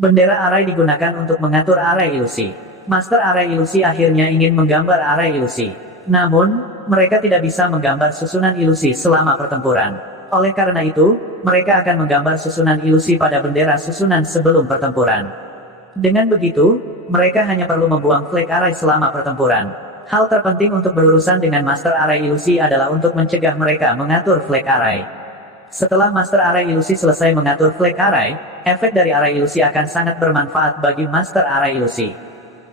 Bendera arai digunakan untuk mengatur arai ilusi. Master arai ilusi akhirnya ingin menggambar arai ilusi. Namun, mereka tidak bisa menggambar susunan ilusi selama pertempuran. Oleh karena itu, mereka akan menggambar susunan ilusi pada bendera susunan sebelum pertempuran. Dengan begitu, mereka hanya perlu membuang flag arai selama pertempuran. Hal terpenting untuk berurusan dengan Master Arai Ilusi adalah untuk mencegah mereka mengatur flag arai. Setelah Master Arai Ilusi selesai mengatur flag arai, efek dari arai ilusi akan sangat bermanfaat bagi Master Arai Ilusi.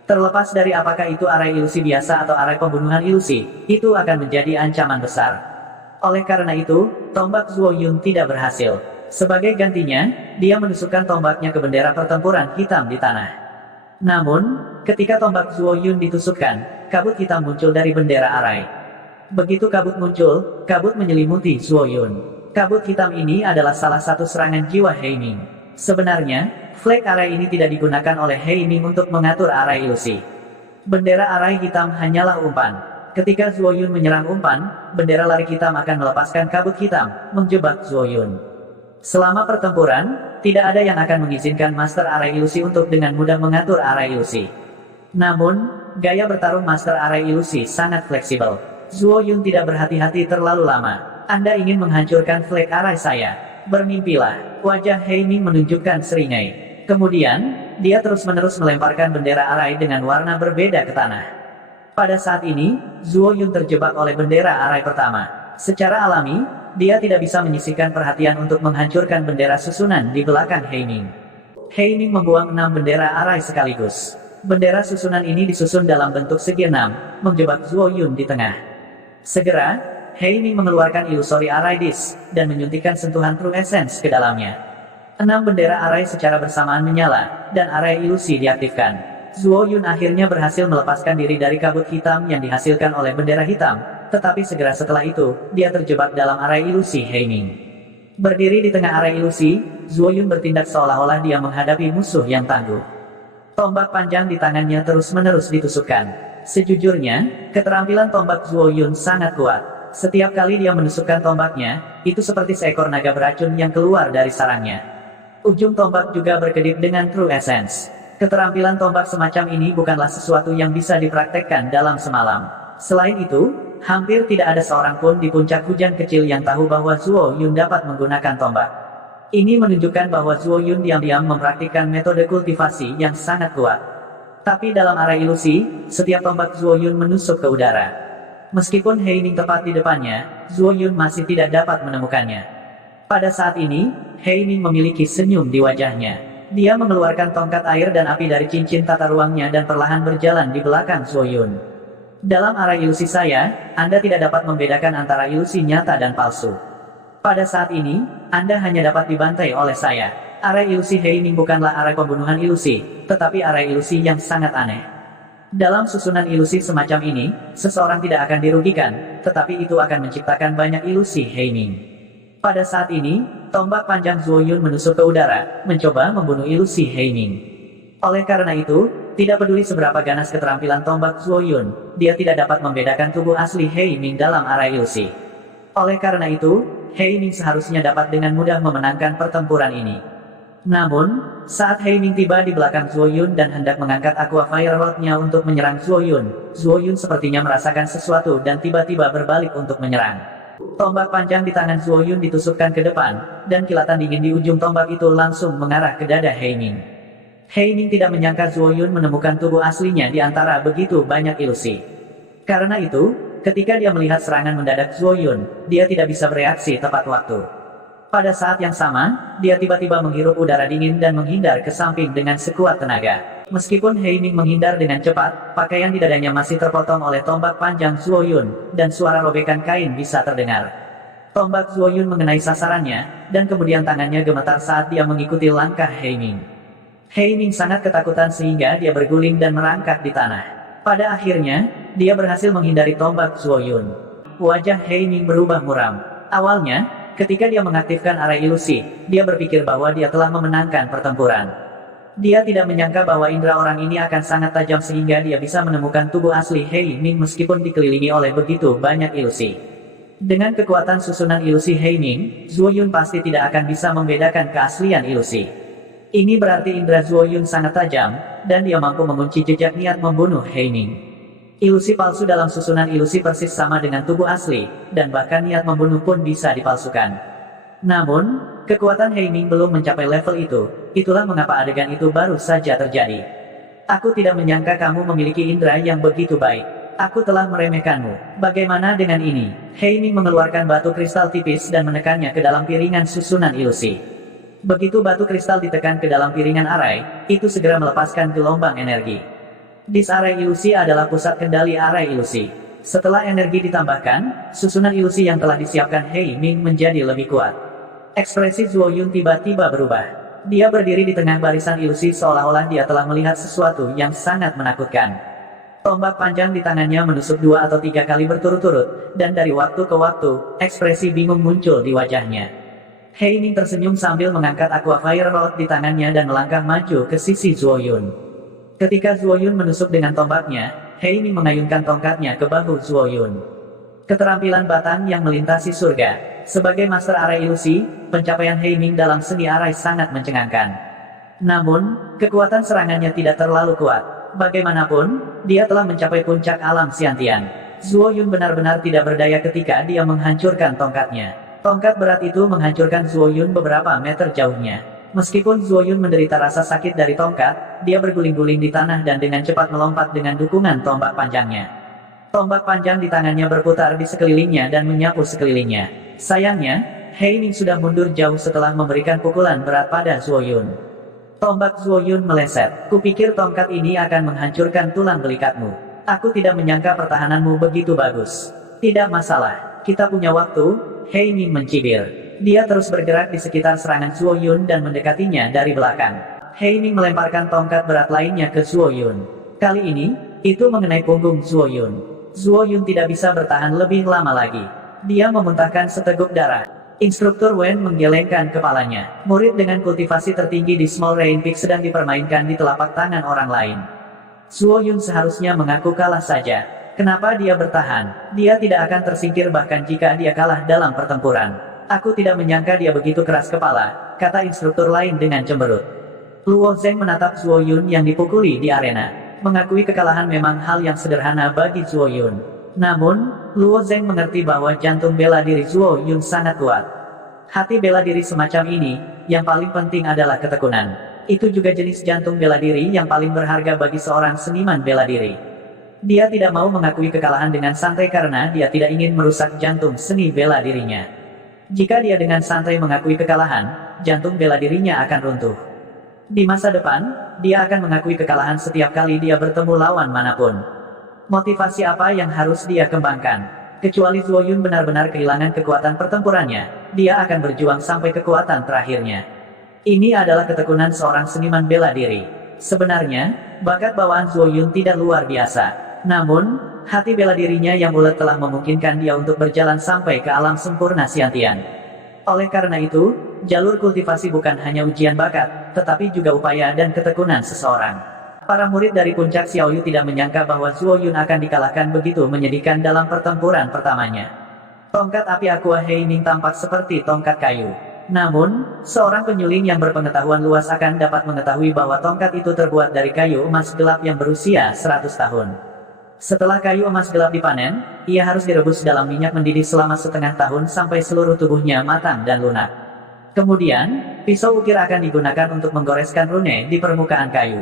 Terlepas dari apakah itu arai ilusi biasa atau arai pembunuhan ilusi, itu akan menjadi ancaman besar. Oleh karena itu, tombak Zuo Yun tidak berhasil. Sebagai gantinya, dia menusukkan tombaknya ke bendera pertempuran hitam di tanah. Namun, ketika tombak Zuo Yun ditusukkan, kabut hitam muncul dari bendera arai. Begitu kabut muncul, kabut menyelimuti Zuo Yun. Kabut hitam ini adalah salah satu serangan jiwa Heiming. Sebenarnya, flag arai ini tidak digunakan oleh Heiming untuk mengatur arai ilusi. Bendera arai hitam hanyalah umpan. Ketika Zuo Yun menyerang umpan, bendera lari hitam akan melepaskan kabut hitam, menjebak Zuo Yun. Selama pertempuran, tidak ada yang akan mengizinkan Master Arai Ilusi untuk dengan mudah mengatur arai ilusi. Namun, gaya bertarung Master Arai Ilusi sangat fleksibel. Zuo Yun tidak berhati-hati terlalu lama. Anda ingin menghancurkan flag arai saya? Bermimpilah. Wajah Heiming menunjukkan seringai. Kemudian, dia terus-menerus melemparkan bendera arai dengan warna berbeda ke tanah. Pada saat ini, Zuo Yun terjebak oleh bendera arai pertama. Secara alami, dia tidak bisa menyisihkan perhatian untuk menghancurkan bendera susunan di belakang Heiming. Heiming membuang 6 bendera arai sekaligus. Bendera susunan ini disusun dalam bentuk segi 6, menjebak Zuo Yun di tengah. Segera, Heiming mengeluarkan Illusory Arai Disc, dan menyuntikkan sentuhan True Essence ke dalamnya. 6 bendera arai secara bersamaan menyala, dan arai ilusi diaktifkan. Zuo Yun akhirnya berhasil melepaskan diri dari kabut hitam yang dihasilkan oleh bendera hitam, tetapi segera setelah itu, dia terjebak dalam arai ilusi Heiming. Berdiri di tengah arai ilusi, Zuo Yun bertindak seolah-olah dia menghadapi musuh yang tangguh. Tombak panjang di tangannya terus-menerus ditusukkan. Sejujurnya, keterampilan tombak Zuo Yun sangat kuat. Setiap kali dia menusukkan tombaknya, itu seperti seekor naga beracun yang keluar dari sarangnya. Ujung tombak juga berkedip dengan True Essence. Keterampilan tombak semacam ini bukanlah sesuatu yang bisa dipraktekkan dalam semalam. Selain itu, hampir tidak ada seorang pun di puncak hujan kecil yang tahu bahwa Zuo Yun dapat menggunakan tombak. Ini menunjukkan bahwa Zuo Yun diam-diam mempraktikkan metode kultivasi yang sangat kuat. Tapi dalam arai ilusi, setiap tombak Zuo Yun menusuk ke udara. Meskipun Heiming tepat di depannya, Zuo Yun masih tidak dapat menemukannya. Pada saat ini, Heiming memiliki senyum di wajahnya. Dia mengeluarkan tongkat air dan api dari cincin tata ruangnya dan perlahan berjalan di belakang Zuo Yun. Dalam arai ilusi saya, Anda tidak dapat membedakan antara ilusi nyata dan palsu. Pada saat ini, Anda hanya dapat dibantai oleh saya. Arai ilusi Heiming bukanlah arai pembunuhan ilusi, tetapi arai ilusi yang sangat aneh. Dalam susunan ilusi semacam ini, seseorang tidak akan dirugikan, tetapi itu akan menciptakan banyak ilusi Heiming. Pada saat ini, tombak panjang Zuo Yun menusuk ke udara, mencoba membunuh ilusi Heiming. Oleh karena itu, tidak peduli seberapa ganas keterampilan tombak Zuo Yun, dia tidak dapat membedakan tubuh asli Heiming dalam arai ilusi. Oleh karena itu, Heiming seharusnya dapat dengan mudah memenangkan pertempuran ini. Namun, saat Heiming tiba di belakang Zuo Yun dan hendak mengangkat Aqua Fire Rod-nya untuk menyerang Zuo Yun sepertinya merasakan sesuatu dan tiba-tiba berbalik untuk menyerang. Tombak panjang di tangan Zuo Yun ditusukkan ke depan, dan kilatan dingin di ujung tombak itu langsung mengarah ke dada Heiming. Heiming tidak menyangka Zuo Yun menemukan tubuh aslinya di antara begitu banyak ilusi. Karena itu, ketika dia melihat serangan mendadak Zuo Yun, dia tidak bisa bereaksi tepat waktu. Pada saat yang sama, dia tiba-tiba menghirup udara dingin dan menghindar ke samping dengan sekuat tenaga. Meskipun Heiming menghindar dengan cepat, pakaian di dadanya masih terpotong oleh tombak panjang Zuo Yun, dan suara robekan kain bisa terdengar. Tombak Zuo Yun mengenai sasarannya, dan kemudian tangannya gemetar saat dia mengikuti langkah Heiming. Heiming sangat ketakutan sehingga dia berguling dan merangkak di tanah. Pada akhirnya, dia berhasil menghindari tombak Zuo Yun. Wajah Heiming berubah muram. Awalnya, ketika dia mengaktifkan arai ilusi, dia berpikir bahwa dia telah memenangkan pertempuran. Dia tidak menyangka bahwa indera orang ini akan sangat tajam sehingga dia bisa menemukan tubuh asli Heiming meskipun dikelilingi oleh begitu banyak ilusi. Dengan kekuatan susunan ilusi Heiming, Zuo Yun pasti tidak akan bisa membedakan keaslian ilusi. Ini berarti indera Zuoyun sangat tajam, dan dia mampu mengunci jejak niat membunuh He Ming. Ilusi palsu dalam susunan ilusi persis sama dengan tubuh asli, dan bahkan niat membunuh pun bisa dipalsukan. Namun, kekuatan He Ming belum mencapai level itu, itulah mengapa adegan itu baru saja terjadi. Aku tidak menyangka kamu memiliki indera yang begitu baik. Aku telah meremehkanmu. Bagaimana dengan ini? He Ming mengeluarkan batu kristal tipis dan menekannya ke dalam piringan susunan ilusi. Begitu batu kristal ditekan ke dalam piringan arai, itu segera melepaskan gelombang energi. Dis arai ilusi adalah pusat kendali arai ilusi. Setelah energi ditambahkan, susunan ilusi yang telah disiapkan He Ming menjadi lebih kuat. Ekspresi Zuoyun tiba-tiba berubah. Dia berdiri di tengah barisan ilusi seolah-olah dia telah melihat sesuatu yang sangat menakutkan. Tombak panjang di tangannya menusuk 2 atau 3 kali berturut-turut, dan dari waktu ke waktu, ekspresi bingung muncul di wajahnya. He Ming tersenyum sambil mengangkat Aqua Fire Rod di tangannya dan melangkah maju ke sisi Zuoyun. Ketika Zuoyun menusuk dengan tombaknya, He Ming mengayunkan tongkatnya ke bahu Zuoyun. Keterampilan batang yang melintasi surga. Sebagai master arai ilusi, pencapaian He Ming dalam seni arai sangat mencengangkan. Namun, kekuatan serangannya tidak terlalu kuat. Bagaimanapun, dia telah mencapai puncak alam Xiantian. Zuoyun benar-benar tidak berdaya ketika dia menghancurkan tongkatnya. Tongkat berat itu menghancurkan Zuoyun beberapa meter jauhnya. Meskipun Zuoyun menderita rasa sakit dari tongkat, dia berguling-guling di tanah dan dengan cepat melompat dengan dukungan tombak panjangnya. Tombak panjang di tangannya berputar di sekelilingnya dan menyapu sekelilingnya. Sayangnya, He Ming sudah mundur jauh setelah memberikan pukulan berat pada Zuoyun. Tombak Zuoyun meleset. Kupikir tongkat ini akan menghancurkan tulang belikatmu. Aku tidak menyangka pertahananmu begitu bagus. Tidak masalah, kita punya waktu. He Ming mencibir. Dia terus bergerak di sekitar serangan Zuoyun dan mendekatinya dari belakang. He Ming melemparkan tongkat berat lainnya ke Zuoyun. Kali ini, itu mengenai punggung Zuoyun. Zuoyun tidak bisa bertahan lebih lama lagi. Dia memuntahkan seteguk darah. Instruktur Wen menggelengkan kepalanya. Murid dengan kultivasi tertinggi di Small Rain Peak sedang dipermainkan di telapak tangan orang lain. Zuoyun seharusnya mengaku kalah saja. Kenapa dia bertahan? Dia tidak akan tersingkir bahkan jika dia kalah dalam pertempuran. Aku tidak menyangka dia begitu keras kepala, kata instruktur lain dengan cemberut. Luo Zeng menatap Zuoyun yang dipukuli di arena. Mengakui kekalahan memang hal yang sederhana bagi Zuoyun. Namun, Luo Zeng mengerti bahwa jantung bela diri Zuoyun sangat kuat. Hati bela diri semacam ini, yang paling penting adalah ketekunan. Itu juga jenis jantung bela diri yang paling berharga bagi seorang seniman bela diri. Dia tidak mau mengakui kekalahan dengan santai karena dia tidak ingin merusak jantung seni bela dirinya. Jika dia dengan santai mengakui kekalahan, jantung bela dirinya akan runtuh. Di masa depan, dia akan mengakui kekalahan setiap kali dia bertemu lawan manapun. Motivasi apa yang harus dia kembangkan? Kecuali Zuoyun benar-benar kehilangan kekuatan pertempurannya, dia akan berjuang sampai kekuatan terakhirnya. Ini adalah ketekunan seorang seniman bela diri. Sebenarnya, bakat bawaan Zuoyun tidak luar biasa. Namun, hati bela dirinya yang ulet telah memungkinkan dia untuk berjalan sampai ke alam sempurna Xiantian. Oleh karena itu, jalur kultivasi bukan hanya ujian bakat, tetapi juga upaya dan ketekunan seseorang. Para murid dari puncak Xiaoyu tidak menyangka bahwa Zuoyun akan dikalahkan begitu menyedihkan dalam pertempuran pertamanya. Tongkat api Aqua He Ming tampak seperti tongkat kayu. Namun, seorang penyuling yang berpengetahuan luas akan dapat mengetahui bahwa tongkat itu terbuat dari kayu emas gelap yang berusia 100 tahun. Setelah kayu emas gelap dipanen, ia harus direbus dalam minyak mendidih selama setengah tahun sampai seluruh tubuhnya matang dan lunak. Kemudian, pisau ukir akan digunakan untuk menggoreskan rune di permukaan kayu.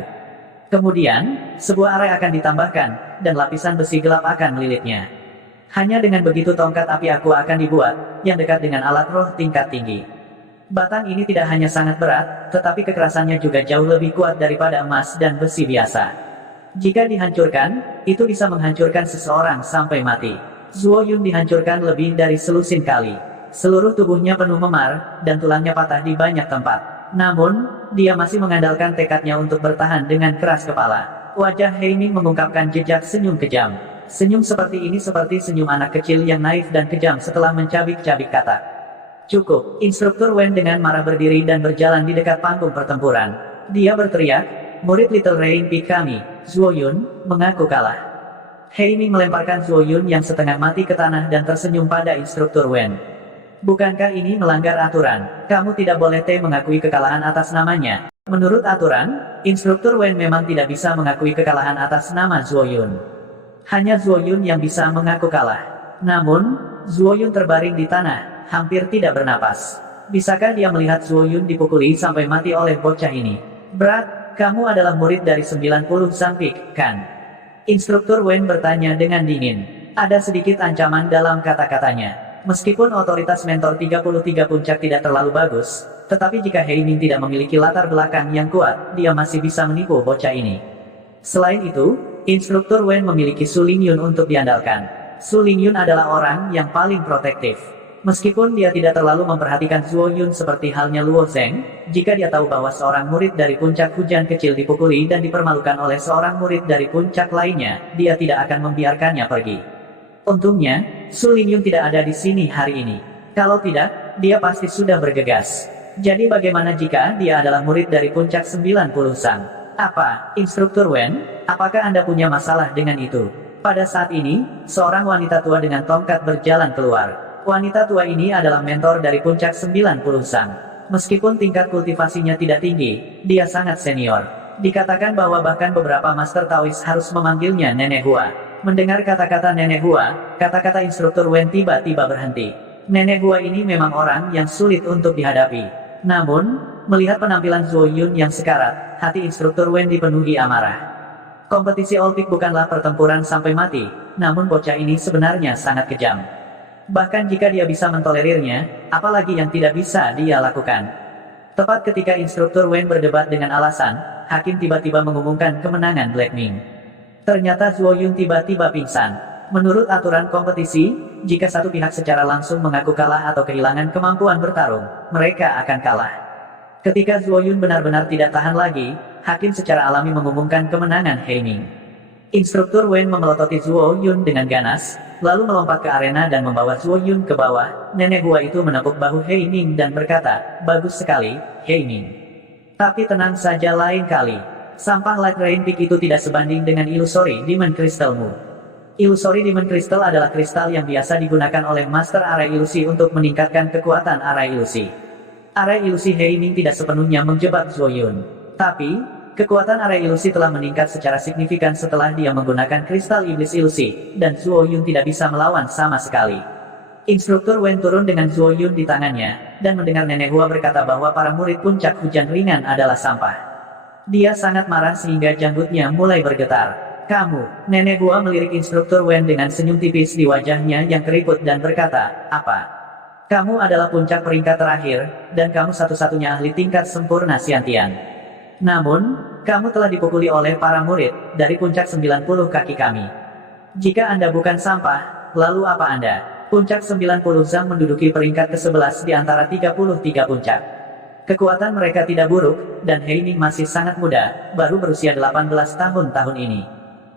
Kemudian, sebuah arai akan ditambahkan, dan lapisan besi gelap akan melilitnya. Hanya dengan begitu tongkat api Aqua akan dibuat, yang dekat dengan alat roh tingkat tinggi. Batang ini tidak hanya sangat berat, tetapi kekerasannya juga jauh lebih kuat daripada emas dan besi biasa. Jika dihancurkan, itu bisa menghancurkan seseorang sampai mati. Zuoyun dihancurkan lebih dari selusin kali. Seluruh tubuhnya penuh memar, dan tulangnya patah di banyak tempat. Namun, dia masih mengandalkan tekadnya untuk bertahan dengan keras kepala. Wajah He Ming mengungkapkan jejak senyum kejam. Senyum seperti ini seperti senyum anak kecil yang naif dan kejam setelah mencabik-cabik kata. Cukup, instruktur Wen dengan marah berdiri dan berjalan di dekat panggung pertempuran. Dia berteriak, murid Little Rain Peak kami, Zuoyun, mengaku kalah. He Ming melemparkan Zuoyun yang setengah mati ke tanah dan tersenyum pada instruktur Wen. Bukankah ini melanggar aturan? Kamu tidak boleh mengakui kekalahan atas namanya. Menurut aturan, instruktur Wen memang tidak bisa mengakui kekalahan atas nama Zuo Yun. Hanya Zuo Yun yang bisa mengaku kalah. Namun, Zuo Yun terbaring di tanah, hampir tidak bernapas. Bisakah dia melihat Zuo Yun dipukuli sampai mati oleh bocah ini? Berat, kamu adalah murid dari 90 Sang Pik, kan? Instruktur Wen bertanya dengan dingin. Ada sedikit ancaman dalam kata-katanya. Meskipun otoritas mentor 33 puncak tidak terlalu bagus, tetapi jika Hei Ming tidak memiliki latar belakang yang kuat, dia masih bisa menipu bocah ini. Selain itu, instruktur Wen memiliki Su Lingyun untuk diandalkan. Su Lingyun adalah orang yang paling protektif. Meskipun dia tidak terlalu memperhatikan Zuo Yun seperti halnya Luo Zheng, jika dia tahu bahwa seorang murid dari puncak hujan kecil dipukuli dan dipermalukan oleh seorang murid dari puncak lainnya, dia tidak akan membiarkannya pergi. Untungnya, Su Lingyun tidak ada di sini hari ini. Kalau tidak, dia pasti sudah bergegas. Jadi bagaimana jika dia adalah murid dari puncak 90 Sang? Apa, Instruktur Wen? Apakah Anda punya masalah dengan itu? Pada saat ini, seorang wanita tua dengan tongkat berjalan keluar. Wanita tua ini adalah mentor dari puncak 90 Sang. Meskipun tingkat kultivasinya tidak tinggi, dia sangat senior. Dikatakan bahwa bahkan beberapa Master Taoist harus memanggilnya Nenek Hua. Mendengar kata-kata Nenek Hua, kata-kata instruktur Wen tiba-tiba berhenti. Nenek Hua ini memang orang yang sulit untuk dihadapi. Namun, melihat penampilan Zuo Yun yang sekarat, hati instruktur Wen dipenuhi amarah. Kompetisi Olympic bukanlah pertempuran sampai mati, namun bocah ini sebenarnya sangat kejam. Bahkan jika dia bisa mentolerirnya, apalagi yang tidak bisa dia lakukan. Tepat ketika instruktur Wen berdebat dengan alasan, hakim tiba-tiba mengumumkan kemenangan Black Ming. Ternyata Zuo Yun tiba-tiba pingsan. Menurut aturan kompetisi, jika satu pihak secara langsung mengaku kalah atau kehilangan kemampuan bertarung, mereka akan kalah. Ketika Zuo Yun benar-benar tidak tahan lagi, hakim secara alami mengumumkan kemenangan Hei Ming. Instruktur Wen memelototi Zuo Yun dengan ganas, lalu melompat ke arena dan membawa Zuo Yun ke bawah. Nenek Hua itu menepuk bahu Hei Ming dan berkata, "Bagus sekali, Hei Ming. Tapi tenang saja lain kali. Sampah Light Rain Peak itu tidak sebanding dengan Illusory Demon Crystalmu." Illusory Demon Crystal adalah kristal yang biasa digunakan oleh Master Area Ilusi untuk meningkatkan kekuatan area ilusi. Area ilusi Hei Ming tidak sepenuhnya menjebak Zuo Yun. Tapi, kekuatan area ilusi telah meningkat secara signifikan setelah dia menggunakan kristal iblis ilusi, dan Zuo Yun tidak bisa melawan sama sekali. Instruktur Wen turun dengan Zuo Yun di tangannya, dan mendengar Nenek Hua berkata bahwa para murid puncak hujan ringan adalah sampah. Dia sangat marah sehingga janggutnya mulai bergetar. "Kamu," Nenek Hua melirik instruktur Wen dengan senyum tipis di wajahnya yang keriput dan berkata, "Apa? Kamu adalah puncak peringkat terakhir, dan kamu satu-satunya ahli tingkat sempurna Xiantian. Namun, kamu telah dipukuli oleh para murid dari puncak 90 kaki kami. Jika Anda bukan sampah, lalu apa Anda?" Puncak 90 Zhang menduduki peringkat ke-11 di antara 33 puncak. Kekuatan mereka tidak buruk, dan Hei Ming masih sangat muda, baru berusia 18 tahun ini.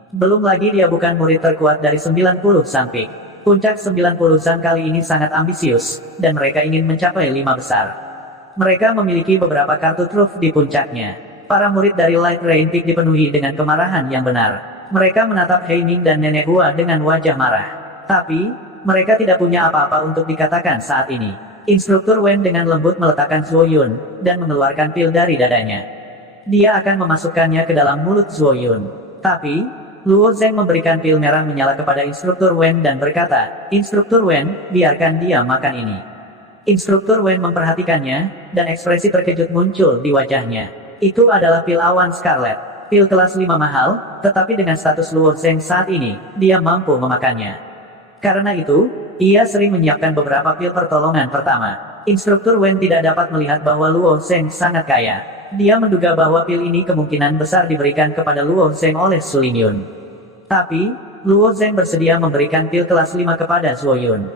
Belum lagi dia bukan murid terkuat dari 90 Sang Pik. Puncak 90 Zhang kali ini sangat ambisius, dan mereka ingin mencapai 5 besar. Mereka memiliki beberapa kartu truf di puncaknya. Para murid dari Light Rain Peak dipenuhi dengan kemarahan yang benar. Mereka menatap Hei Ming dan Nenek Hua dengan wajah marah. Tapi, mereka tidak punya apa-apa untuk dikatakan saat ini. Instruktur Wen dengan lembut meletakkan Zuo Yun, dan mengeluarkan pil dari dadanya. Dia akan memasukkannya ke dalam mulut Zuo Yun. Tapi, Luo Zheng memberikan pil merah menyala kepada Instruktur Wen dan berkata, "Instruktur Wen, biarkan dia makan ini." Instruktur Wen memperhatikannya, dan ekspresi terkejut muncul di wajahnya. Itu adalah pil awan Scarlet. Pil kelas 5 mahal, tetapi dengan status Luo Zheng saat ini, dia mampu memakannya. Karena itu, ia sering menyiapkan beberapa pil pertolongan pertama. Instruktur Wen tidak dapat melihat bahwa Luo Zheng sangat kaya. Dia menduga bahwa pil ini kemungkinan besar diberikan kepada Luo Zheng oleh Su Lingyun. Tapi, Luo Zheng bersedia memberikan pil kelas 5 kepada Zuo Yun.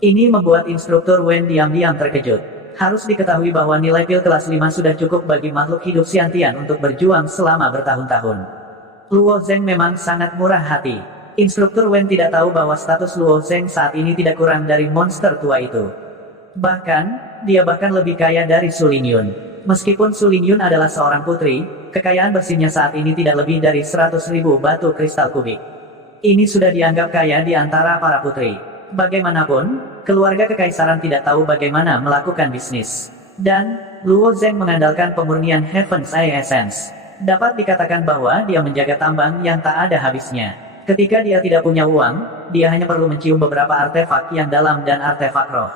Ini membuat instruktur Wen diam-diam terkejut. Harus diketahui bahwa nilai pil kelas 5 sudah cukup bagi makhluk hidup Xiantian untuk berjuang selama bertahun-tahun. Luo Zheng memang sangat murah hati. Instruktur Wen tidak tahu bahwa status Luo Zheng saat ini tidak kurang dari monster tua itu. Bahkan, dia bahkan lebih kaya dari Su Lingyun. Meskipun Su Lingyun adalah seorang putri, kekayaan bersihnya saat ini tidak lebih dari 100.000 batu kristal kubik. Ini sudah dianggap kaya di antara para putri. Bagaimanapun, keluarga kekaisaran tidak tahu bagaimana melakukan bisnis. Dan, Luo Zheng mengandalkan pemurnian Heaven's Eye Essence. Dapat dikatakan bahwa dia menjaga tambang yang tak ada habisnya. Ketika dia tidak punya uang, dia hanya perlu mencium beberapa artefak yang dalam dan artefak roh.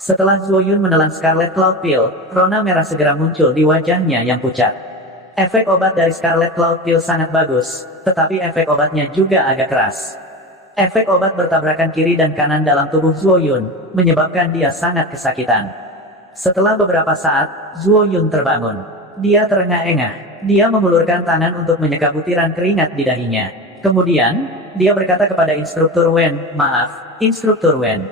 Setelah Zuo Yun menelan Scarlet Cloud Pill, rona merah segera muncul di wajahnya yang pucat. Efek obat dari Scarlet Cloud Pill sangat bagus, tetapi efek obatnya juga agak keras. Efek obat bertabrakan kiri dan kanan dalam tubuh Zuo Yun, menyebabkan dia sangat kesakitan. Setelah beberapa saat, Zuo Yun terbangun. Dia terengah-engah. Dia mengulurkan tangan untuk menyeka butiran keringat di dahinya. Kemudian, dia berkata kepada Instruktur Wen, "Maaf, Instruktur Wen.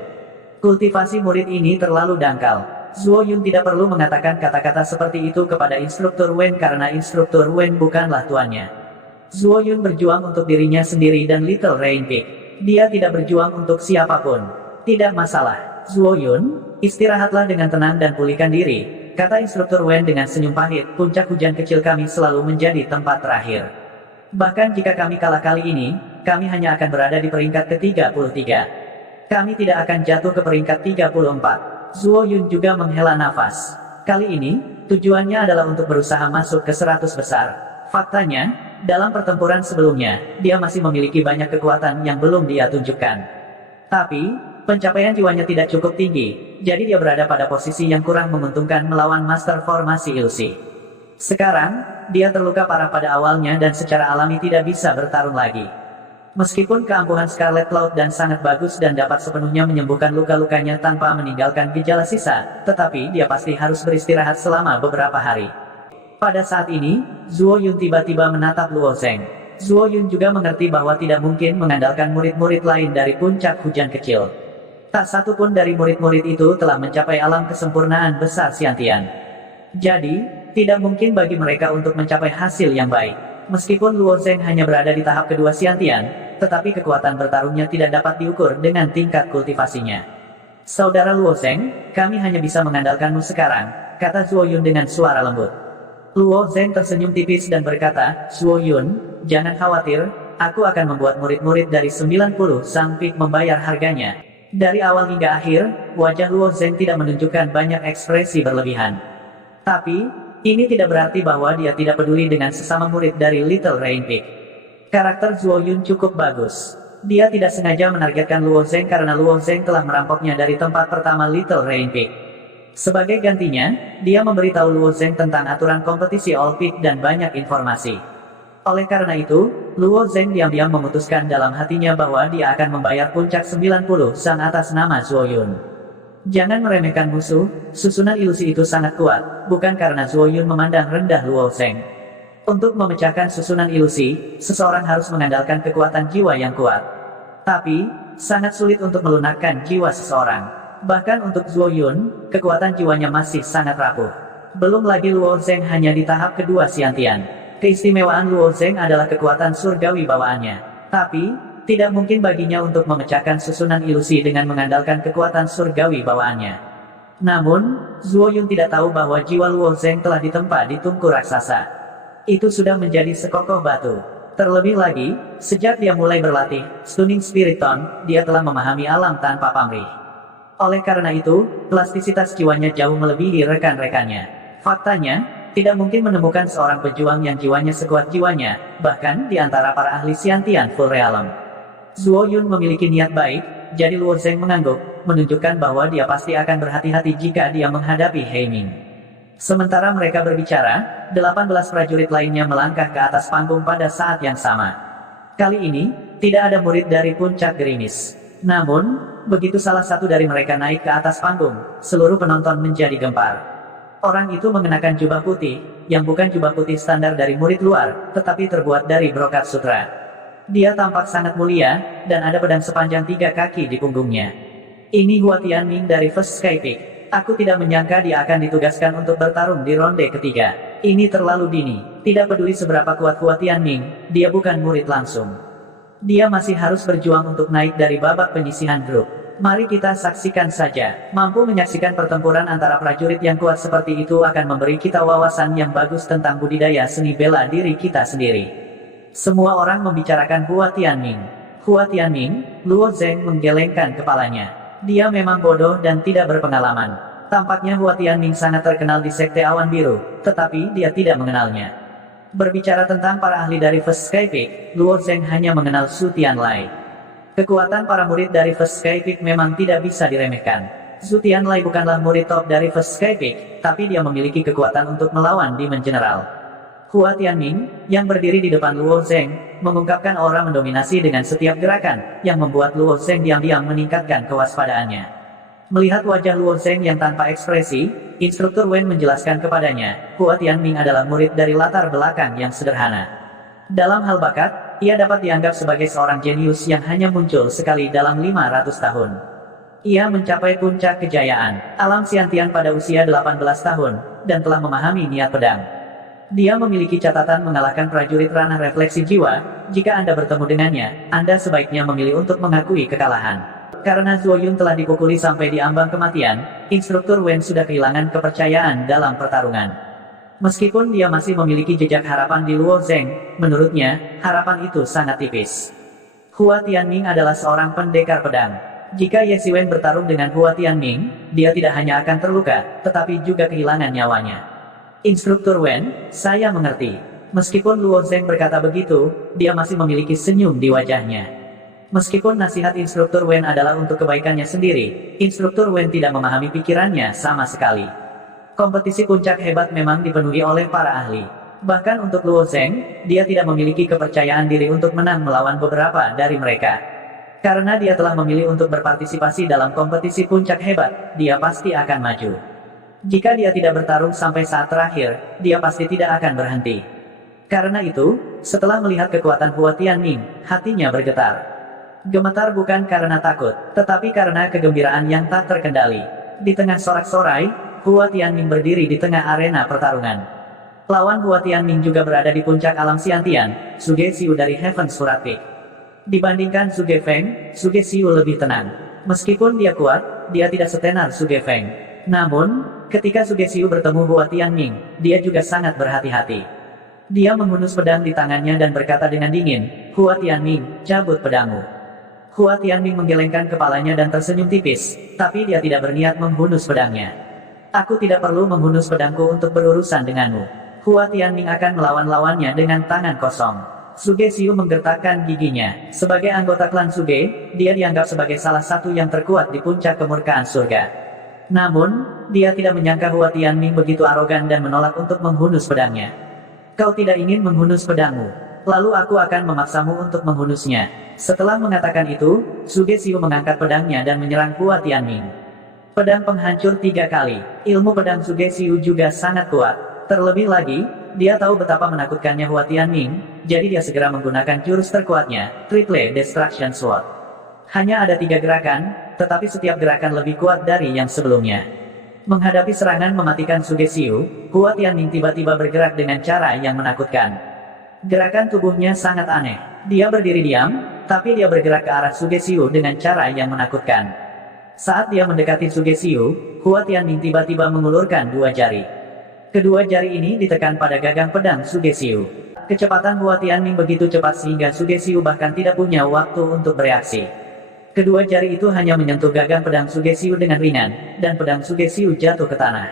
Kultivasi murid ini terlalu dangkal." Zuo Yun tidak perlu mengatakan kata-kata seperti itu kepada Instruktur Wen karena Instruktur Wen bukanlah tuannya. Zuo Yun berjuang untuk dirinya sendiri dan Little Rain Peak. Dia tidak berjuang untuk siapapun. Tidak masalah, Zuo Yun, istirahatlah dengan tenang dan pulihkan diri, kata Instruktur Wen dengan senyum pahit. Puncak hujan kecil kami selalu menjadi tempat terakhir. Bahkan jika kami kalah kali ini, kami hanya akan berada di peringkat ke-33. Kami tidak akan jatuh ke peringkat 34. Zuo Yun juga menghela nafas. Kali ini, tujuannya adalah untuk berusaha masuk ke 100 besar. Faktanya, dalam pertempuran sebelumnya, dia masih memiliki banyak kekuatan yang belum dia tunjukkan. Tapi, pencapaian jiwanya tidak cukup tinggi, jadi dia berada pada posisi yang kurang menguntungkan melawan Master Formasi Ilusi. Sekarang, dia terluka parah pada awalnya dan secara alami tidak bisa bertarung lagi. Meskipun keampuhan Scarlet Cloud dan sangat bagus dan dapat sepenuhnya menyembuhkan luka-lukanya tanpa meninggalkan gejala sisa, tetapi dia pasti harus beristirahat selama beberapa hari. Pada saat ini, Zuo Yun tiba-tiba menatap Luo Zheng. Zuo Yun juga mengerti bahwa tidak mungkin mengandalkan murid-murid lain dari puncak hujan kecil. Tak satu pun dari murid-murid itu telah mencapai alam kesempurnaan besar Xiantian. Jadi, tidak mungkin bagi mereka untuk mencapai hasil yang baik. Meskipun Luo Zheng hanya berada di tahap kedua Xiantian, tetapi kekuatan bertarungnya tidak dapat diukur dengan tingkat kultivasinya. Saudara Luo Zheng, kami hanya bisa mengandalkanmu sekarang, kata Zuo Yun dengan suara lembut. Luo Zheng tersenyum tipis dan berkata, Zuo Yun, jangan khawatir, aku akan membuat murid-murid dari 90 Sang Peak membayar harganya. Dari awal hingga akhir, wajah Luo Zheng tidak menunjukkan banyak ekspresi berlebihan. Tapi, ini tidak berarti bahwa dia tidak peduli dengan sesama murid dari Little Rain Peak. Karakter Zuo Yun cukup bagus. Dia tidak sengaja menargetkan Luo Zheng karena Luo Zheng telah merampoknya dari tempat pertama Little Rain Peak. Sebagai gantinya, dia memberitahu Luo Zheng tentang aturan kompetisi All Peak dan banyak informasi. Oleh karena itu, Luo Zheng diam-diam memutuskan dalam hatinya bahwa dia akan membayar puncak 90 Sang atas nama Zuo Yun. Jangan meremehkan musuh, susunan ilusi itu sangat kuat, bukan karena Zuo Yun memandang rendah Luo Zheng. Untuk memecahkan susunan ilusi, seseorang harus mengandalkan kekuatan jiwa yang kuat. Tapi, sangat sulit untuk melunakkan jiwa seseorang. Bahkan untuk Zuo Yun, kekuatan jiwanya masih sangat rapuh. Belum lagi Luo Zheng hanya di tahap kedua Xiantian. Keistimewaan Luo Zheng adalah kekuatan surgawi bawaannya. Tapi, tidak mungkin baginya untuk memecahkan susunan ilusi dengan mengandalkan kekuatan surgawi bawaannya. Namun, Zuo Yun tidak tahu bahwa jiwa Luo Zheng telah ditempa di tungku raksasa. Itu sudah menjadi sekokoh batu. Terlebih lagi, sejak dia mulai berlatih, Stunning Spiriton, dia telah memahami alam tanpa pamrih. Oleh karena itu, plastisitas jiwanya jauh melebihi rekan-rekannya. Faktanya, tidak mungkin menemukan seorang pejuang yang jiwanya sekuat jiwanya, bahkan di antara para ahli Xiantian Full Realm. Zuo Yun memiliki niat baik, jadi Luo Zheng mengangguk, menunjukkan bahwa dia pasti akan berhati-hati jika dia menghadapi He Ming. Sementara mereka berbicara, 18 prajurit lainnya melangkah ke atas panggung pada saat yang sama. Kali ini, tidak ada murid dari puncak gerimis. Namun, begitu salah satu dari mereka naik ke atas panggung, seluruh penonton menjadi gempar. Orang itu mengenakan jubah putih, yang bukan jubah putih standar dari murid luar, tetapi terbuat dari brokat sutra. Dia tampak sangat mulia, dan ada pedang sepanjang 3 kaki di punggungnya. Ini Hua Tianming dari First Sky Peak. Aku tidak menyangka dia akan ditugaskan untuk bertarung di ronde ketiga. Ini terlalu dini. Tidak peduli seberapa kuat Hua Tianming, dia bukan murid langsung. Dia masih harus berjuang untuk naik dari babak penyisihan grup. Mari kita saksikan saja. Mampu menyaksikan pertempuran antara prajurit yang kuat seperti itu akan memberi kita wawasan yang bagus tentang budidaya seni bela diri kita sendiri. Semua orang membicarakan Hua Tianming. Hua Tianming, Luo Zheng menggelengkan kepalanya. Dia memang bodoh dan tidak berpengalaman. Tampaknya Hua Tianming sangat terkenal di Sekte Awan Biru, tetapi dia tidak mengenalnya. Berbicara tentang para ahli dari First Sky Peak, Luo Zheng hanya mengenal Su Tianlai. Kekuatan para murid dari First Sky Peak memang tidak bisa diremehkan. Su Tianlai bukanlah murid top dari First Sky Peak, tapi dia memiliki kekuatan untuk melawan Demon General. Hua Tianming, yang berdiri di depan Luo Zheng, mengungkapkan aura mendominasi dengan setiap gerakan, yang membuat Luo Zheng diam-diam meningkatkan kewaspadaannya. Melihat wajah Luo Zheng yang tanpa ekspresi, instruktur Wen menjelaskan kepadanya, Hua Tianming adalah murid dari latar belakang yang sederhana. Dalam hal bakat, ia dapat dianggap sebagai seorang jenius yang hanya muncul sekali dalam 500 tahun. Ia mencapai puncak kejayaan, alam Xiantian pada usia 18 tahun, dan telah memahami niat pedang. Dia memiliki catatan mengalahkan prajurit ranah refleksi jiwa. Jika Anda bertemu dengannya, Anda sebaiknya memilih untuk mengakui kekalahan. Karena Zuo Yun telah dipukuli sampai di ambang kematian, instruktur Wen sudah kehilangan kepercayaan dalam pertarungan. Meskipun dia masih memiliki jejak harapan di Luo Zheng, menurutnya, harapan itu sangat tipis. Hua Tianming adalah seorang pendekar pedang. Jika Ye Xiwen bertarung dengan Hua Tianming, dia tidak hanya akan terluka, tetapi juga kehilangan nyawanya. Instruktur Wen, saya mengerti. Meskipun Luo Zheng berkata begitu, dia masih memiliki senyum di wajahnya. Meskipun nasihat instruktur Wen adalah untuk kebaikannya sendiri, instruktur Wen tidak memahami pikirannya sama sekali. Kompetisi puncak hebat memang dipenuhi oleh para ahli. Bahkan untuk Luo Zheng, dia tidak memiliki kepercayaan diri untuk menang melawan beberapa dari mereka. Karena dia telah memilih untuk berpartisipasi dalam kompetisi puncak hebat, dia pasti akan maju. Jika dia tidak bertarung sampai saat terakhir, dia pasti tidak akan berhenti. Karena itu, setelah melihat kekuatan Hua Tianming, hatinya bergetar. Gemetar bukan karena takut, tetapi karena kegembiraan yang tak terkendali. Di tengah sorak-sorai, Hua Tianming berdiri di tengah arena pertarungan. Lawan Hua Tianming juga berada di puncak alam Xiantian, Suge Xiu dari Heaven Surat Peak. Dibandingkan Suge Feng, Suge Xiu lebih tenang. Meskipun dia kuat, dia tidak setenar Suge Feng. Namun, ketika Suge Xiu bertemu Hua Tianming, dia juga sangat berhati-hati. Dia menghunus pedang di tangannya dan berkata dengan dingin, Hua Tianming, cabut pedangmu. Hua Tianming menggelengkan kepalanya dan tersenyum tipis, tapi dia tidak berniat menghunus pedangnya. Aku tidak perlu menghunus pedangku untuk berurusan denganmu. Hua Tianming akan melawan lawannya dengan tangan kosong. Suge Xiu menggertakkan giginya. Sebagai anggota klan Suge, dia dianggap sebagai salah satu yang terkuat di puncak kemurkaan surga. Namun, dia tidak menyangka Hua Tianming begitu arogan dan menolak untuk menghunus pedangnya. Kau tidak ingin menghunus pedangmu. Lalu aku akan memaksamu untuk menghunusnya. Setelah mengatakan itu, Suge Xiu mengangkat pedangnya dan menyerang Hua Tianming. Pedang penghancur 3 kali. Ilmu pedang Suge Xiu juga sangat kuat. Terlebih lagi, dia tahu betapa menakutkannya Hua Tianming, jadi dia segera menggunakan jurus terkuatnya, Triple Destruction Sword. Hanya ada 3 gerakan, tetapi setiap gerakan lebih kuat dari yang sebelumnya. Menghadapi serangan mematikan Suge Xiu, Hua Tianming tiba-tiba bergerak dengan cara yang menakutkan. Gerakan tubuhnya sangat aneh. Dia berdiri diam, tapi dia bergerak ke arah Suge Xiu dengan cara yang menakutkan. Saat dia mendekati Suge Xiu, Hua Tianming tiba-tiba mengulurkan 2 jari. Kedua jari ini ditekan pada gagang pedang Suge Xiu. Kecepatan Hua Tianming begitu cepat sehingga Suge Xiu bahkan tidak punya waktu untuk bereaksi. Kedua jari itu hanya menyentuh gagang pedang Suge Xiu dengan ringan, dan pedang Suge Xiu jatuh ke tanah.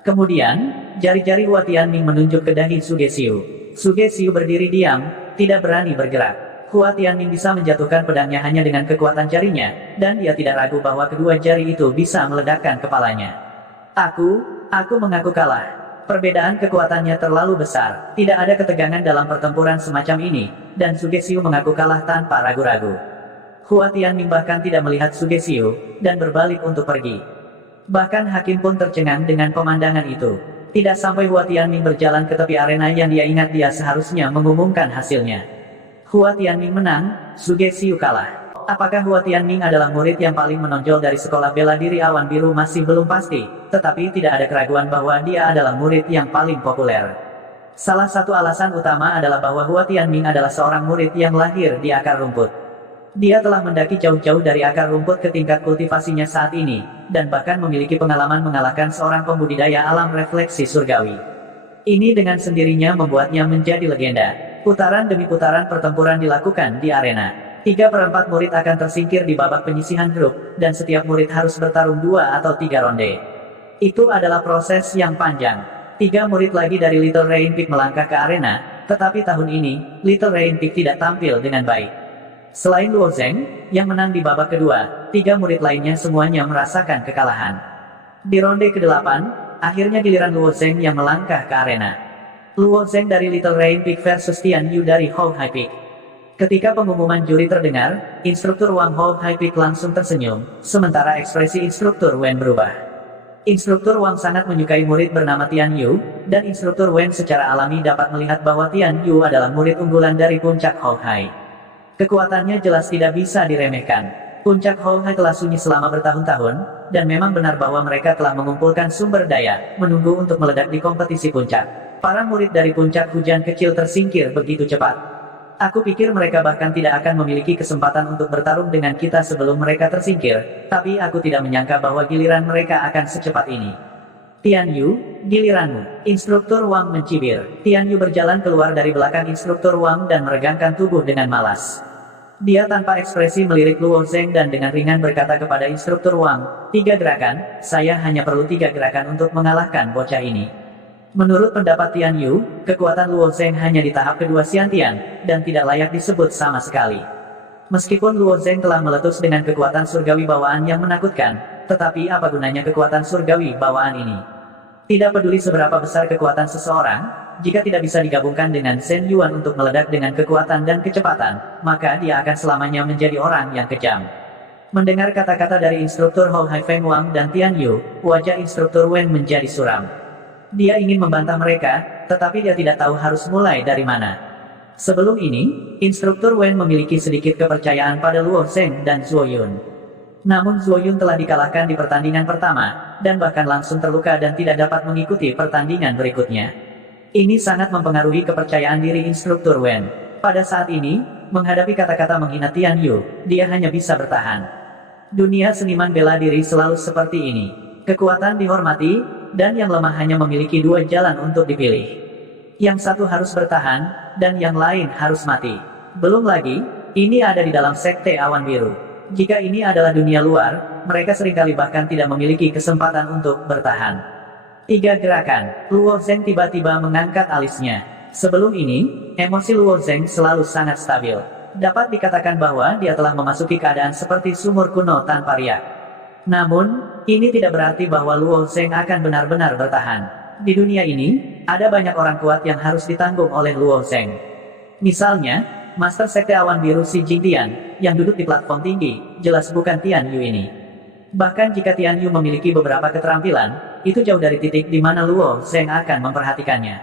Kemudian, jari-jari Hua Tianming menunjuk ke dahi Suge Xiu. Suge Xiu berdiri diam, tidak berani bergerak. Hua Tianming bisa menjatuhkan pedangnya hanya dengan kekuatan jarinya, dan dia tidak ragu bahwa kedua jari itu bisa meledakkan kepalanya. Aku mengaku kalah. Perbedaan kekuatannya terlalu besar, tidak ada ketegangan dalam pertempuran semacam ini, dan Suge Xiu mengaku kalah tanpa ragu-ragu. Hua Tianming bahkan tidak melihat Suge Xiu, dan berbalik untuk pergi. Bahkan Hakim pun tercengang dengan pemandangan itu. Tidak sampai Hua Tianming berjalan ke tepi arena yang dia ingat dia seharusnya mengumumkan hasilnya. Hua Tianming menang, Suge Xiu kalah. Apakah Hua Tianming adalah murid yang paling menonjol dari sekolah bela diri Awan Biru masih belum pasti, tetapi tidak ada keraguan bahwa dia adalah murid yang paling populer. Salah satu alasan utama adalah bahwa Hua Tianming adalah seorang murid yang lahir di akar rumput. Dia telah mendaki jauh-jauh dari akar rumput ke tingkat kultivasinya saat ini, dan bahkan memiliki pengalaman mengalahkan seorang pembudidaya alam refleksi surgawi. Ini dengan sendirinya membuatnya menjadi legenda. Putaran demi putaran pertempuran dilakukan di arena. 3/4 murid akan tersingkir di babak penyisihan grup, dan setiap murid harus bertarung 2 atau 3 ronde. Itu adalah proses yang panjang. 3 murid lagi dari Little Rain Peak melangkah ke arena, tetapi tahun ini, Little Rain Peak tidak tampil dengan baik. Selain Luo Zheng, yang menang di babak kedua, 3 murid lainnya semuanya merasakan kekalahan. Di ronde ke-8, akhirnya giliran Luo Zheng yang melangkah ke arena. Luo Zheng dari Little Rain Peak versus Tian Yu dari Hou Hai Peak. Ketika pengumuman juri terdengar, instruktur Wang Hou Hai Peak langsung tersenyum, sementara ekspresi instruktur Wen berubah. Instruktur Wang sangat menyukai murid bernama Tian Yu, dan instruktur Wen secara alami dapat melihat bahwa Tian Yu adalah murid unggulan dari puncak Hou Hai. Kekuatannya jelas tidak bisa diremehkan. Puncak Hou Hai telah sunyi selama bertahun-tahun, dan memang benar bahwa mereka telah mengumpulkan sumber daya, menunggu untuk meledak di kompetisi puncak. Para murid dari puncak hujan kecil tersingkir begitu cepat. Aku pikir mereka bahkan tidak akan memiliki kesempatan untuk bertarung dengan kita sebelum mereka tersingkir, tapi aku tidak menyangka bahwa giliran mereka akan secepat ini. Tian Yu, giliranmu. Instruktur Wang mencibir. Tian Yu berjalan keluar dari belakang instruktur Wang dan meregangkan tubuh dengan malas. Dia tanpa ekspresi melirik Luo Zheng dan dengan ringan berkata kepada instruktur Wang, 3 gerakan, saya hanya perlu 3 gerakan untuk mengalahkan bocah ini. Menurut pendapat Tian Yu, kekuatan Luo Zheng hanya di tahap kedua Xiantian, dan tidak layak disebut sama sekali. Meskipun Luo Zheng telah meletus dengan kekuatan surgawi bawaan yang menakutkan, tetapi apa gunanya kekuatan surgawi bawaan ini? Tidak peduli seberapa besar kekuatan seseorang, jika tidak bisa digabungkan dengan Shen Yuan untuk meledak dengan kekuatan dan kecepatan, maka dia akan selamanya menjadi orang yang kejam. Mendengar kata-kata dari instruktur Hou Hai Feng Wang dan Tian Yu, wajah instruktur Wen menjadi suram. Dia ingin membantah mereka, tetapi dia tidak tahu harus mulai dari mana. Sebelum ini, instruktur Wen memiliki sedikit kepercayaan pada Luo Zheng dan Zuo Yun. Namun Zuo Yun telah dikalahkan di pertandingan pertama, dan bahkan langsung terluka dan tidak dapat mengikuti pertandingan berikutnya. Ini sangat mempengaruhi kepercayaan diri instruktur Wen. Pada saat ini, menghadapi kata-kata menghina Tian Yu, dia hanya bisa bertahan. Dunia seniman bela diri selalu seperti ini. Kekuatan dihormati, dan yang lemah hanya memiliki 2 jalan untuk dipilih. Yang satu harus bertahan, dan yang lain harus mati. Belum lagi, ini ada di dalam sekte awan biru. Jika ini adalah dunia luar, mereka seringkali bahkan tidak memiliki kesempatan untuk bertahan. 3 gerakan. Luo Zheng tiba-tiba mengangkat alisnya. Sebelum ini, emosi Luo Zheng selalu sangat stabil. Dapat dikatakan bahwa dia telah memasuki keadaan seperti sumur kuno tanpa riak. Namun, ini tidak berarti bahwa Luo Zheng akan benar-benar bertahan. Di dunia ini, ada banyak orang kuat yang harus ditanggung oleh Luo Zheng. Misalnya, Master Sekte Awan Biru Si Jingtian, yang duduk di platform tinggi, jelas bukan Tian Yu ini. Bahkan jika Tian Yu memiliki beberapa keterampilan, itu jauh dari titik di mana Luo Zheng akan memperhatikannya.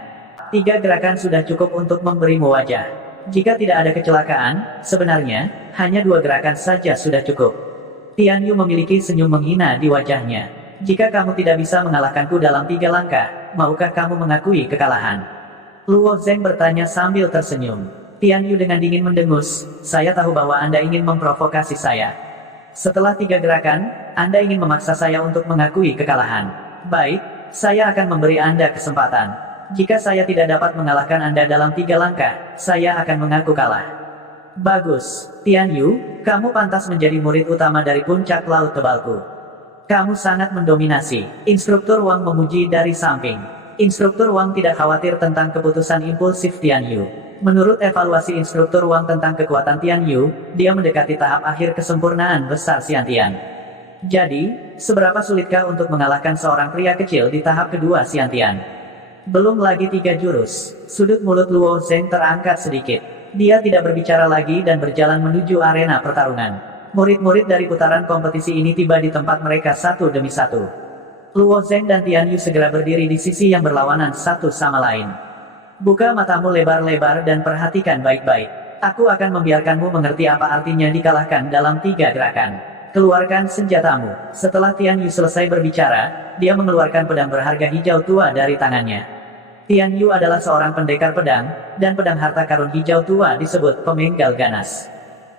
3 gerakan sudah cukup untuk memberimu wajah. Jika tidak ada kecelakaan, sebenarnya, hanya 2 gerakan saja sudah cukup. Tian Yu memiliki senyum menghina di wajahnya. Jika kamu tidak bisa mengalahkanku dalam 3 langkah, maukah kamu mengakui kekalahan? Luo Zheng bertanya sambil tersenyum. Tian Yu dengan dingin mendengus, saya tahu bahwa Anda ingin memprovokasi saya. Setelah 3 gerakan, Anda ingin memaksa saya untuk mengakui kekalahan. Baik, saya akan memberi Anda kesempatan. Jika saya tidak dapat mengalahkan Anda dalam 3 langkah, saya akan mengaku kalah. Bagus, Tian Yu, kamu pantas menjadi murid utama dari puncak laut tebalku. Kamu sangat mendominasi. Instruktur Wang memuji dari samping. Instruktur Wang tidak khawatir tentang keputusan impulsif Tian Yu. Menurut evaluasi instruktur Wang tentang kekuatan Tian Yu, dia mendekati tahap akhir kesempurnaan besar Xiantian. Jadi, seberapa sulitkah untuk mengalahkan seorang pria kecil di tahap kedua Xiantian? Belum lagi 3 jurus. Sudut mulut Luo Zheng terangkat sedikit. Dia tidak berbicara lagi dan berjalan menuju arena pertarungan. Murid-murid dari putaran kompetisi ini tiba di tempat mereka satu demi satu. Luo Zheng dan Tian Yu segera berdiri di sisi yang berlawanan satu sama lain. Buka matamu lebar-lebar dan perhatikan baik-baik. Aku akan membiarkanmu mengerti apa artinya dikalahkan dalam 3 gerakan. Keluarkan senjatamu. Setelah Tian Yu selesai berbicara, dia mengeluarkan pedang berharga hijau tua dari tangannya. Tian Yu adalah seorang pendekar pedang, dan pedang harta karun hijau tua disebut pemenggal ganas.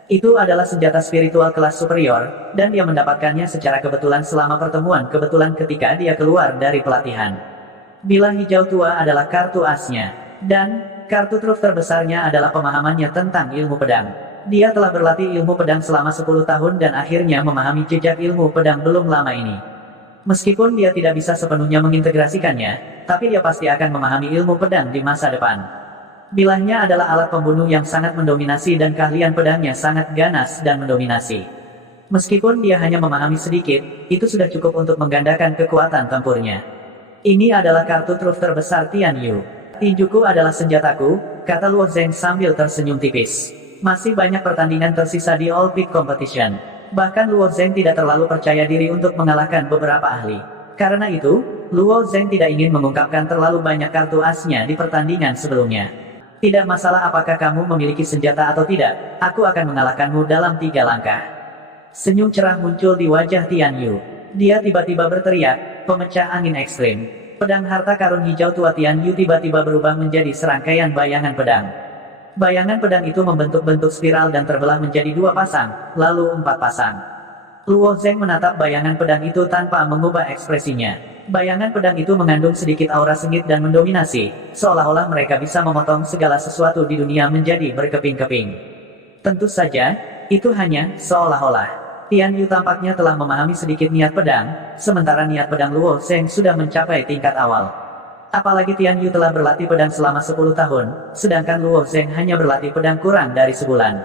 Itu adalah senjata spiritual kelas superior, dan dia mendapatkannya secara kebetulan selama pertemuan kebetulan ketika dia keluar dari pelatihan. Bilah hijau tua adalah kartu asnya, dan kartu truf terbesarnya adalah pemahamannya tentang ilmu pedang. Dia telah berlatih ilmu pedang selama 10 tahun dan akhirnya memahami jejak ilmu pedang belum lama ini. Meskipun dia tidak bisa sepenuhnya mengintegrasikannya, tapi dia pasti akan memahami ilmu pedang di masa depan. Bilahnya adalah alat pembunuh yang sangat mendominasi dan keahlian pedangnya sangat ganas dan mendominasi. Meskipun dia hanya memahami sedikit, itu sudah cukup untuk menggandakan kekuatan tempurnya. Ini adalah kartu truf terbesar Tian Yu. Tinjuku adalah senjataku, kata Luo Zheng sambil tersenyum tipis. Masih banyak pertandingan tersisa di All Peak Competition. Bahkan Luo Zheng tidak terlalu percaya diri untuk mengalahkan beberapa ahli. Karena itu, Luo Zheng tidak ingin mengungkapkan terlalu banyak kartu asnya di pertandingan sebelumnya. Tidak masalah apakah kamu memiliki senjata atau tidak, aku akan mengalahkanmu dalam 3 langkah. Senyum cerah muncul di wajah Tian Yu. Dia tiba-tiba berteriak, pemecah angin ekstrim. Pedang harta karun hijau tua Tian Yu tiba-tiba berubah menjadi serangkaian bayangan pedang. Bayangan pedang itu membentuk-bentuk spiral dan terbelah menjadi 2 pasang, lalu 4 pasang. Luo Zheng menatap bayangan pedang itu tanpa mengubah ekspresinya. Bayangan pedang itu mengandung sedikit aura sengit dan mendominasi, seolah-olah mereka bisa memotong segala sesuatu di dunia menjadi berkeping-keping. Tentu saja, itu hanya seolah-olah. Tian Yu tampaknya telah memahami sedikit niat pedang, sementara niat pedang Luo Zheng sudah mencapai tingkat awal. Apalagi Tian Yu telah berlatih pedang selama 10 tahun, sedangkan Luo Zheng hanya berlatih pedang kurang dari sebulan.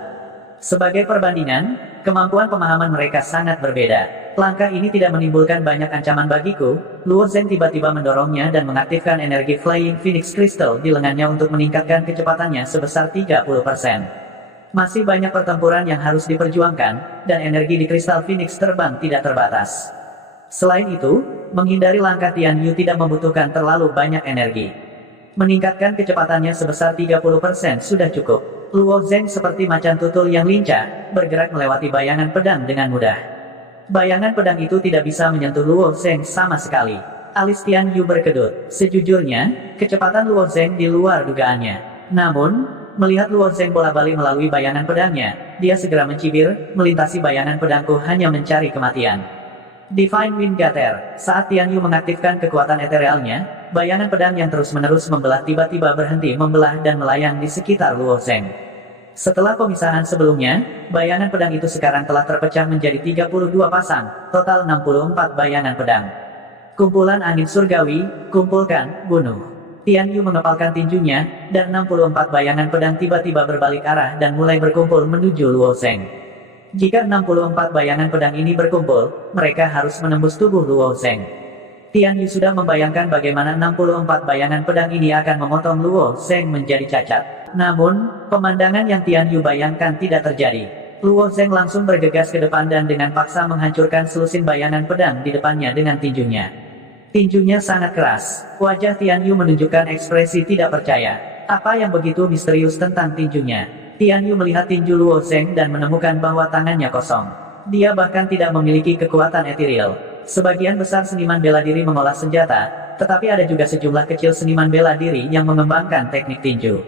Sebagai perbandingan, kemampuan pemahaman mereka sangat berbeda. Langkah ini tidak menimbulkan banyak ancaman bagiku. Luo Zheng tiba-tiba mendorongnya dan mengaktifkan energi Flying Phoenix Crystal di lengannya untuk meningkatkan kecepatannya sebesar 30%. Masih banyak pertempuran yang harus diperjuangkan, dan energi di kristal Phoenix terbang tidak terbatas. Selain itu, menghindari langkah Tian Yu tidak membutuhkan terlalu banyak energi. Meningkatkan kecepatannya sebesar 30% sudah cukup. Luo Zheng seperti macan tutul yang lincah, bergerak melewati bayangan pedang dengan mudah. Bayangan pedang itu tidak bisa menyentuh Luo Zheng sama sekali. Alis Tian Yu berkedut. Sejujurnya, kecepatan Luo Zheng di luar dugaannya. Namun, melihat Luo Zheng bola-balik melalui bayangan pedangnya, dia segera mencibir, melintasi bayangan pedangku hanya mencari kematian. Divine Wind Gater. Saat Tian Yu mengaktifkan kekuatan eterealnya, bayangan pedang yang terus-menerus membelah tiba-tiba berhenti membelah dan melayang di sekitar Luo Zheng. Setelah pemisahan sebelumnya, bayangan pedang itu sekarang telah terpecah menjadi 32 pasang, total 64 bayangan pedang. Kumpulan angin surgawi, kumpulkan, bunuh. Tian Yu mengepalkan tinjunya, dan 64 bayangan pedang tiba-tiba berbalik arah dan mulai berkumpul menuju Luo Zheng. Jika 64 bayangan pedang ini berkumpul, mereka harus menembus tubuh Luo Zheng. Tian Yu sudah membayangkan bagaimana 64 bayangan pedang ini akan memotong Luo Zheng menjadi cacat. Namun, pemandangan yang Tian Yu bayangkan tidak terjadi. Luo Zheng langsung bergegas ke depan dan dengan paksa menghancurkan selusin bayangan pedang di depannya dengan tinjunya. Tinjunya sangat keras. Wajah Tian Yu menunjukkan ekspresi tidak percaya. Apa yang begitu misterius tentang tinjunya? Tian Yu melihat tinju Luo Zheng dan menemukan bahwa tangannya kosong. Dia bahkan tidak memiliki kekuatan ethereal. Sebagian besar seniman bela diri mengolah senjata, tetapi ada juga sejumlah kecil seniman bela diri yang mengembangkan teknik tinju.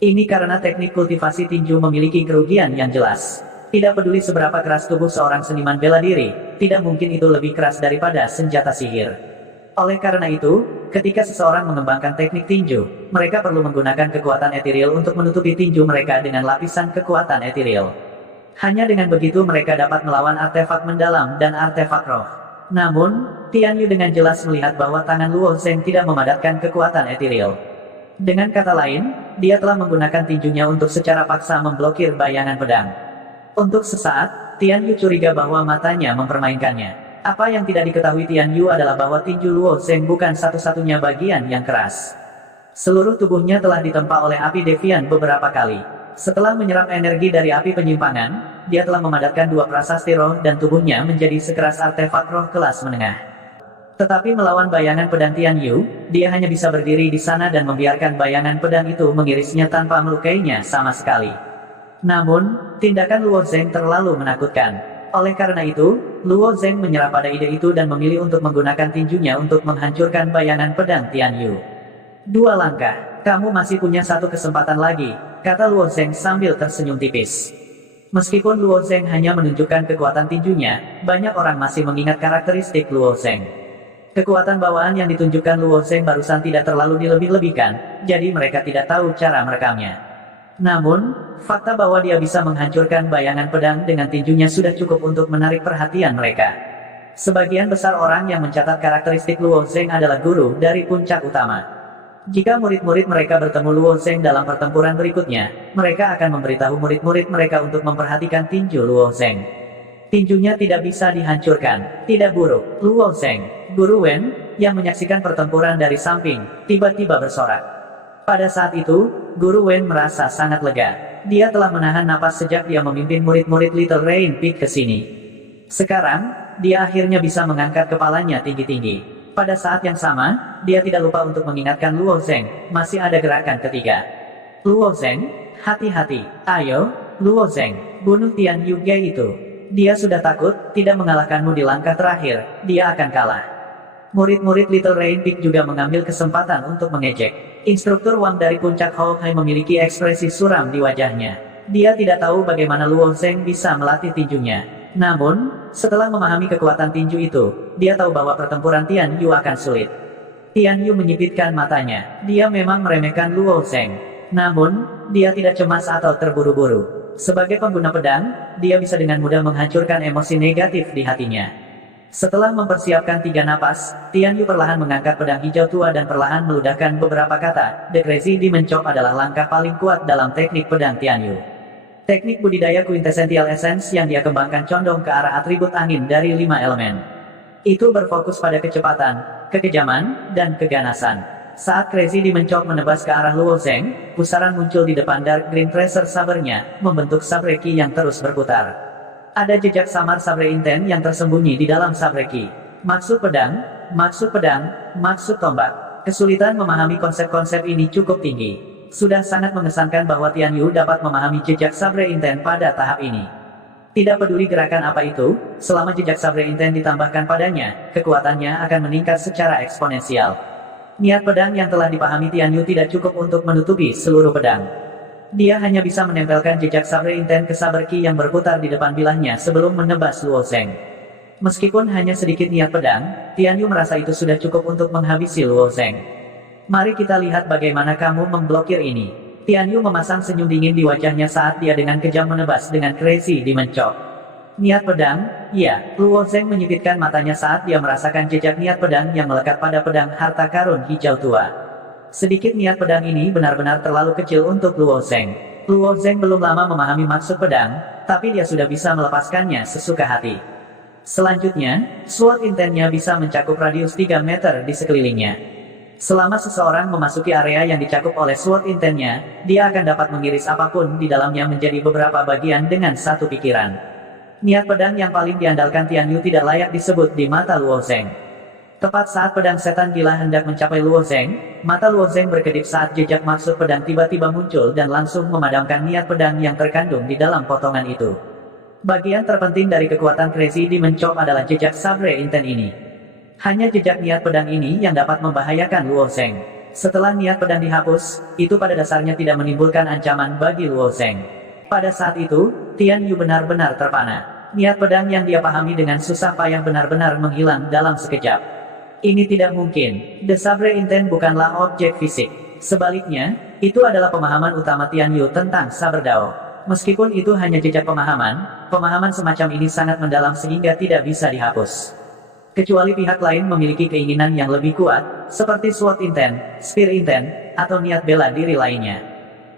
Ini karena teknik kultivasi tinju memiliki kerugian yang jelas. Tidak peduli seberapa keras tubuh seorang seniman bela diri, tidak mungkin itu lebih keras daripada senjata sihir. Oleh karena itu, ketika seseorang mengembangkan teknik tinju, mereka perlu menggunakan kekuatan ethereal untuk menutupi tinju mereka dengan lapisan kekuatan ethereal. Hanya dengan begitu mereka dapat melawan artefak mendalam dan artefak roh. Namun, Tian Yu dengan jelas melihat bahwa tangan Luo Zheng tidak memadatkan kekuatan ethereal. Dengan kata lain, dia telah menggunakan tinjunya untuk secara paksa memblokir bayangan pedang. Untuk sesaat, Tian Yu curiga bahwa matanya mempermainkannya. Apa yang tidak diketahui Tian Yu adalah bahwa tinju Luo Zheng bukan satu-satunya bagian yang keras. Seluruh tubuhnya telah ditempa oleh api Devian beberapa kali. Setelah menyerap energi dari api penyimpangan, dia telah memadatkan 2 prasasti roh dan tubuhnya menjadi sekeras artefak roh kelas menengah. Tetapi melawan bayangan pedang Tian Yu, dia hanya bisa berdiri di sana dan membiarkan bayangan pedang itu mengirisnya tanpa melukainya sama sekali. Namun, tindakan Luo Zheng terlalu menakutkan. Oleh karena itu, Luo Zheng menyerah pada ide itu dan memilih untuk menggunakan tinjunya untuk menghancurkan bayangan pedang Tian Yu. 2 langkah, kamu masih punya 1 kesempatan lagi, kata Luo Zheng sambil tersenyum tipis. Meskipun Luo Zheng hanya menunjukkan kekuatan tinjunya, banyak orang masih mengingat karakteristik Luo Zheng. Kekuatan bawaan yang ditunjukkan Luo Zheng barusan tidak terlalu dilebih-lebihkan, jadi mereka tidak tahu cara merekamnya. Namun, fakta bahwa dia bisa menghancurkan bayangan pedang dengan tinjunya sudah cukup untuk menarik perhatian mereka. Sebagian besar orang yang mencatat karakteristik Luo Zeng adalah guru dari puncak utama. Jika murid-murid mereka bertemu Luo Zeng dalam pertempuran berikutnya, mereka akan memberitahu murid-murid mereka untuk memperhatikan tinju Luo Zeng. Tinjunya tidak bisa dihancurkan. Tidak buruk. Luo Zeng, Guru Wen, yang menyaksikan pertempuran dari samping, tiba-tiba bersorak. Pada saat itu, Guru Wen merasa sangat lega. Dia telah menahan napas sejak dia memimpin murid-murid Little Rain Peak ke sini. Sekarang, dia akhirnya bisa mengangkat kepalanya tinggi-tinggi. Pada saat yang sama, dia tidak lupa untuk mengingatkan Luo Zeng, masih ada gerakan ketiga. Luo Zeng, hati-hati. Ayo, Luo Zeng, bunuh Tian Yu Ge itu. Dia sudah takut, tidak mengalahkanmu di langkah terakhir, dia akan kalah. Murid-murid Little Rain Peak juga mengambil kesempatan untuk mengejek. Instruktur Wang dari puncak Hou Hai memiliki ekspresi suram di wajahnya. Dia tidak tahu bagaimana Luo Zeng bisa melatih tinjunya. Namun, setelah memahami kekuatan tinju itu, dia tahu bahwa pertempuran Tian Yu akan sulit. Tian Yu menyipitkan matanya. Dia memang meremehkan Luo Zeng. Namun, dia tidak cemas atau terburu-buru. Sebagai pengguna pedang, dia bisa dengan mudah menghancurkan emosi negatif di hatinya. Setelah mempersiapkan 3 napas, Tian Yu perlahan mengangkat pedang hijau tua dan perlahan meludahkan beberapa kata. The Crazy Demon Chop adalah langkah paling kuat dalam teknik pedang Tian Yu. Teknik budidaya Quintessential Essence yang dia kembangkan condong ke arah atribut angin dari 5 elemen. Itu berfokus pada kecepatan, kekejaman, dan keganasan. Saat Crazy Demon Chop menebas ke arah Luo Zeng, pusaran muncul di depan Dark Green Tracer sabernya, membentuk sabre ki yang terus berputar. Ada jejak samar sabre inten yang tersembunyi di dalam sabre ki. Maksud pedang, maksud tombak. Kesulitan memahami konsep-konsep ini cukup tinggi. Sudah sangat mengesankan bahwa Tian Yu dapat memahami jejak sabre inten pada tahap ini. Tidak peduli gerakan apa itu, selama jejak sabre inten ditambahkan padanya, kekuatannya akan meningkat secara eksponensial. Niat pedang yang telah dipahami Tian Yu tidak cukup untuk menutupi seluruh pedang. Dia hanya bisa menempelkan jejak sabre inten ke saber ki yang berputar di depan bilahnya sebelum menebas Luo Zeng. Meskipun hanya sedikit niat pedang, Tian Yu merasa itu sudah cukup untuk menghabisi Luo Zeng. Mari kita lihat bagaimana kamu memblokir ini. Tian Yu memasang senyum dingin di wajahnya saat dia dengan kejam menebas dengan Crazy Demon Chop. Niat pedang, ya, Luo Zeng menyipitkan matanya saat dia merasakan jejak niat pedang yang melekat pada pedang harta karun hijau tua. Sedikit niat pedang ini benar-benar terlalu kecil untuk Luo Zeng. Luo Zeng belum lama memahami maksud pedang, tapi dia sudah bisa melepaskannya sesuka hati. Selanjutnya, sword intennya bisa mencakup radius 3 meter di sekelilingnya. Selama seseorang memasuki area yang dicakup oleh sword intennya, dia akan dapat mengiris apapun di dalamnya menjadi beberapa bagian dengan satu pikiran. Niat pedang yang paling diandalkan Tian Yu tidak layak disebut di mata Luo Zeng. Tepat saat pedang setan gila hendak mencapai Luo Zeng, mata Luo Zeng berkedip saat jejak maksud pedang tiba-tiba muncul dan langsung memadamkan niat pedang yang terkandung di dalam potongan itu. Bagian terpenting dari kekuatan Crazy Demon Chop adalah jejak sabre inten ini. Hanya jejak niat pedang ini yang dapat membahayakan Luo Zeng. Setelah niat pedang dihapus, itu pada dasarnya tidak menimbulkan ancaman bagi Luo Zeng. Pada saat itu, Tian Yu benar-benar terpana. Niat pedang yang dia pahami dengan susah payah benar-benar menghilang dalam sekejap. Ini tidak mungkin. The Sabre Inten bukanlah objek fisik. Sebaliknya, itu adalah pemahaman utama Tian Yu tentang Saber Dao. Meskipun itu hanya jejak pemahaman, pemahaman semacam ini sangat mendalam sehingga tidak bisa dihapus. Kecuali pihak lain memiliki keinginan yang lebih kuat, seperti sword intent, spear intent, atau niat bela diri lainnya.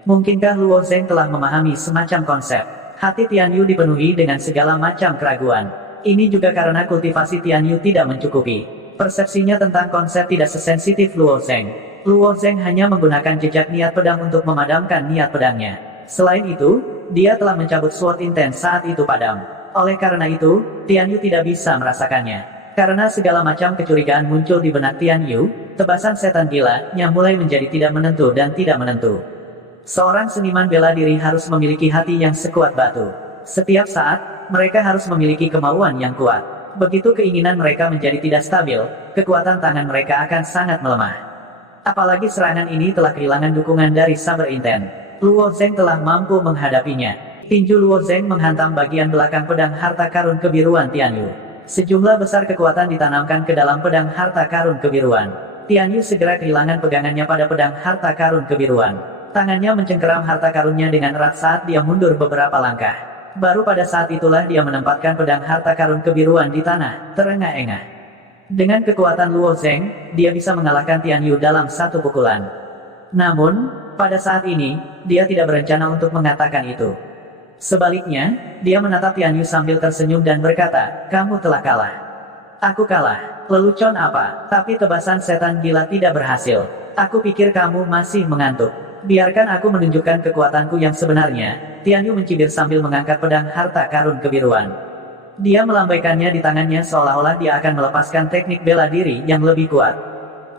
Mungkinkah Luo Zeng telah memahami semacam konsep? Hati Tian Yu dipenuhi dengan segala macam keraguan. Ini juga karena kultivasi Tian Yu tidak mencukupi. Persepsinya tentang konsep tidak sesensitif Luo Zeng. Luo Zeng hanya menggunakan jejak niat pedang untuk memadamkan niat pedangnya. Selain itu, dia telah mencabut sword intent saat itu padam. Oleh karena itu, Tian Yu tidak bisa merasakannya. Karena segala macam kecurigaan muncul di benak Tian Yu, tebasan setan gila-nya mulai menjadi tidak menentu dan tidak menentu. Seorang seniman bela diri harus memiliki hati yang sekuat batu. Setiap saat, mereka harus memiliki kemauan yang kuat. Begitu keinginan mereka menjadi tidak stabil, kekuatan tangan mereka akan sangat melemah. Apalagi serangan ini telah kehilangan dukungan dari Saber Inten. Luo Zeng telah mampu menghadapinya. Tinju Luo Zeng menghantam bagian belakang pedang harta karun kebiruan Tian Yu. Sejumlah besar kekuatan ditanamkan ke dalam pedang harta karun kebiruan. Tian Yu segera kehilangan pegangannya pada pedang harta karun kebiruan. Tangannya mencengkeram harta karunnya dengan erat saat dia mundur beberapa langkah. Baru pada saat itulah dia menempatkan pedang harta karun kebiruan di tanah, terengah-engah. Dengan kekuatan Luo Zheng, dia bisa mengalahkan Tian Yu dalam satu pukulan. Namun, pada saat ini, dia tidak berencana untuk mengatakan itu. Sebaliknya, dia menatap Tian Yu sambil tersenyum dan berkata, "Kamu telah kalah." "Aku kalah. Lelucon apa? Tapi tebasan setan gila tidak berhasil. Aku pikir kamu masih mengantuk. Biarkan aku menunjukkan kekuatanku yang sebenarnya." Tian Yu mencibir sambil mengangkat pedang harta karun kebiruan. Dia melambaikannya di tangannya seolah-olah dia akan melepaskan teknik bela diri yang lebih kuat.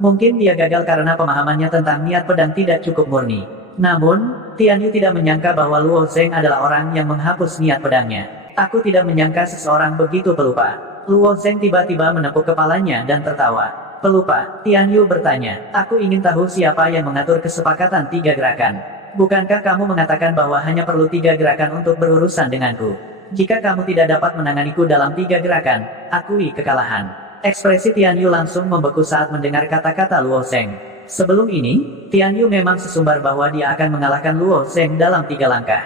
Mungkin dia gagal karena pemahamannya tentang niat pedang tidak cukup murni. Namun, Tian Yu tidak menyangka bahwa Luo Zheng adalah orang yang menghapus niat pedangnya. "Aku tidak menyangka seseorang begitu pelupa." Luo Zheng tiba-tiba menepuk kepalanya dan tertawa. "Pelupa?" Tian Yu bertanya. "Aku ingin tahu siapa yang mengatur kesepakatan 3 gerakan. Bukankah kamu mengatakan bahwa hanya perlu 3 gerakan untuk berurusan denganku? Jika kamu tidak dapat menanganiku dalam 3 gerakan, akui kekalahan." Ekspresi Tian Yu langsung membeku saat mendengar kata-kata Luo Zheng. Sebelum ini, Tian Yu memang sesumbar bahwa dia akan mengalahkan Luo Zheng dalam 3 langkah.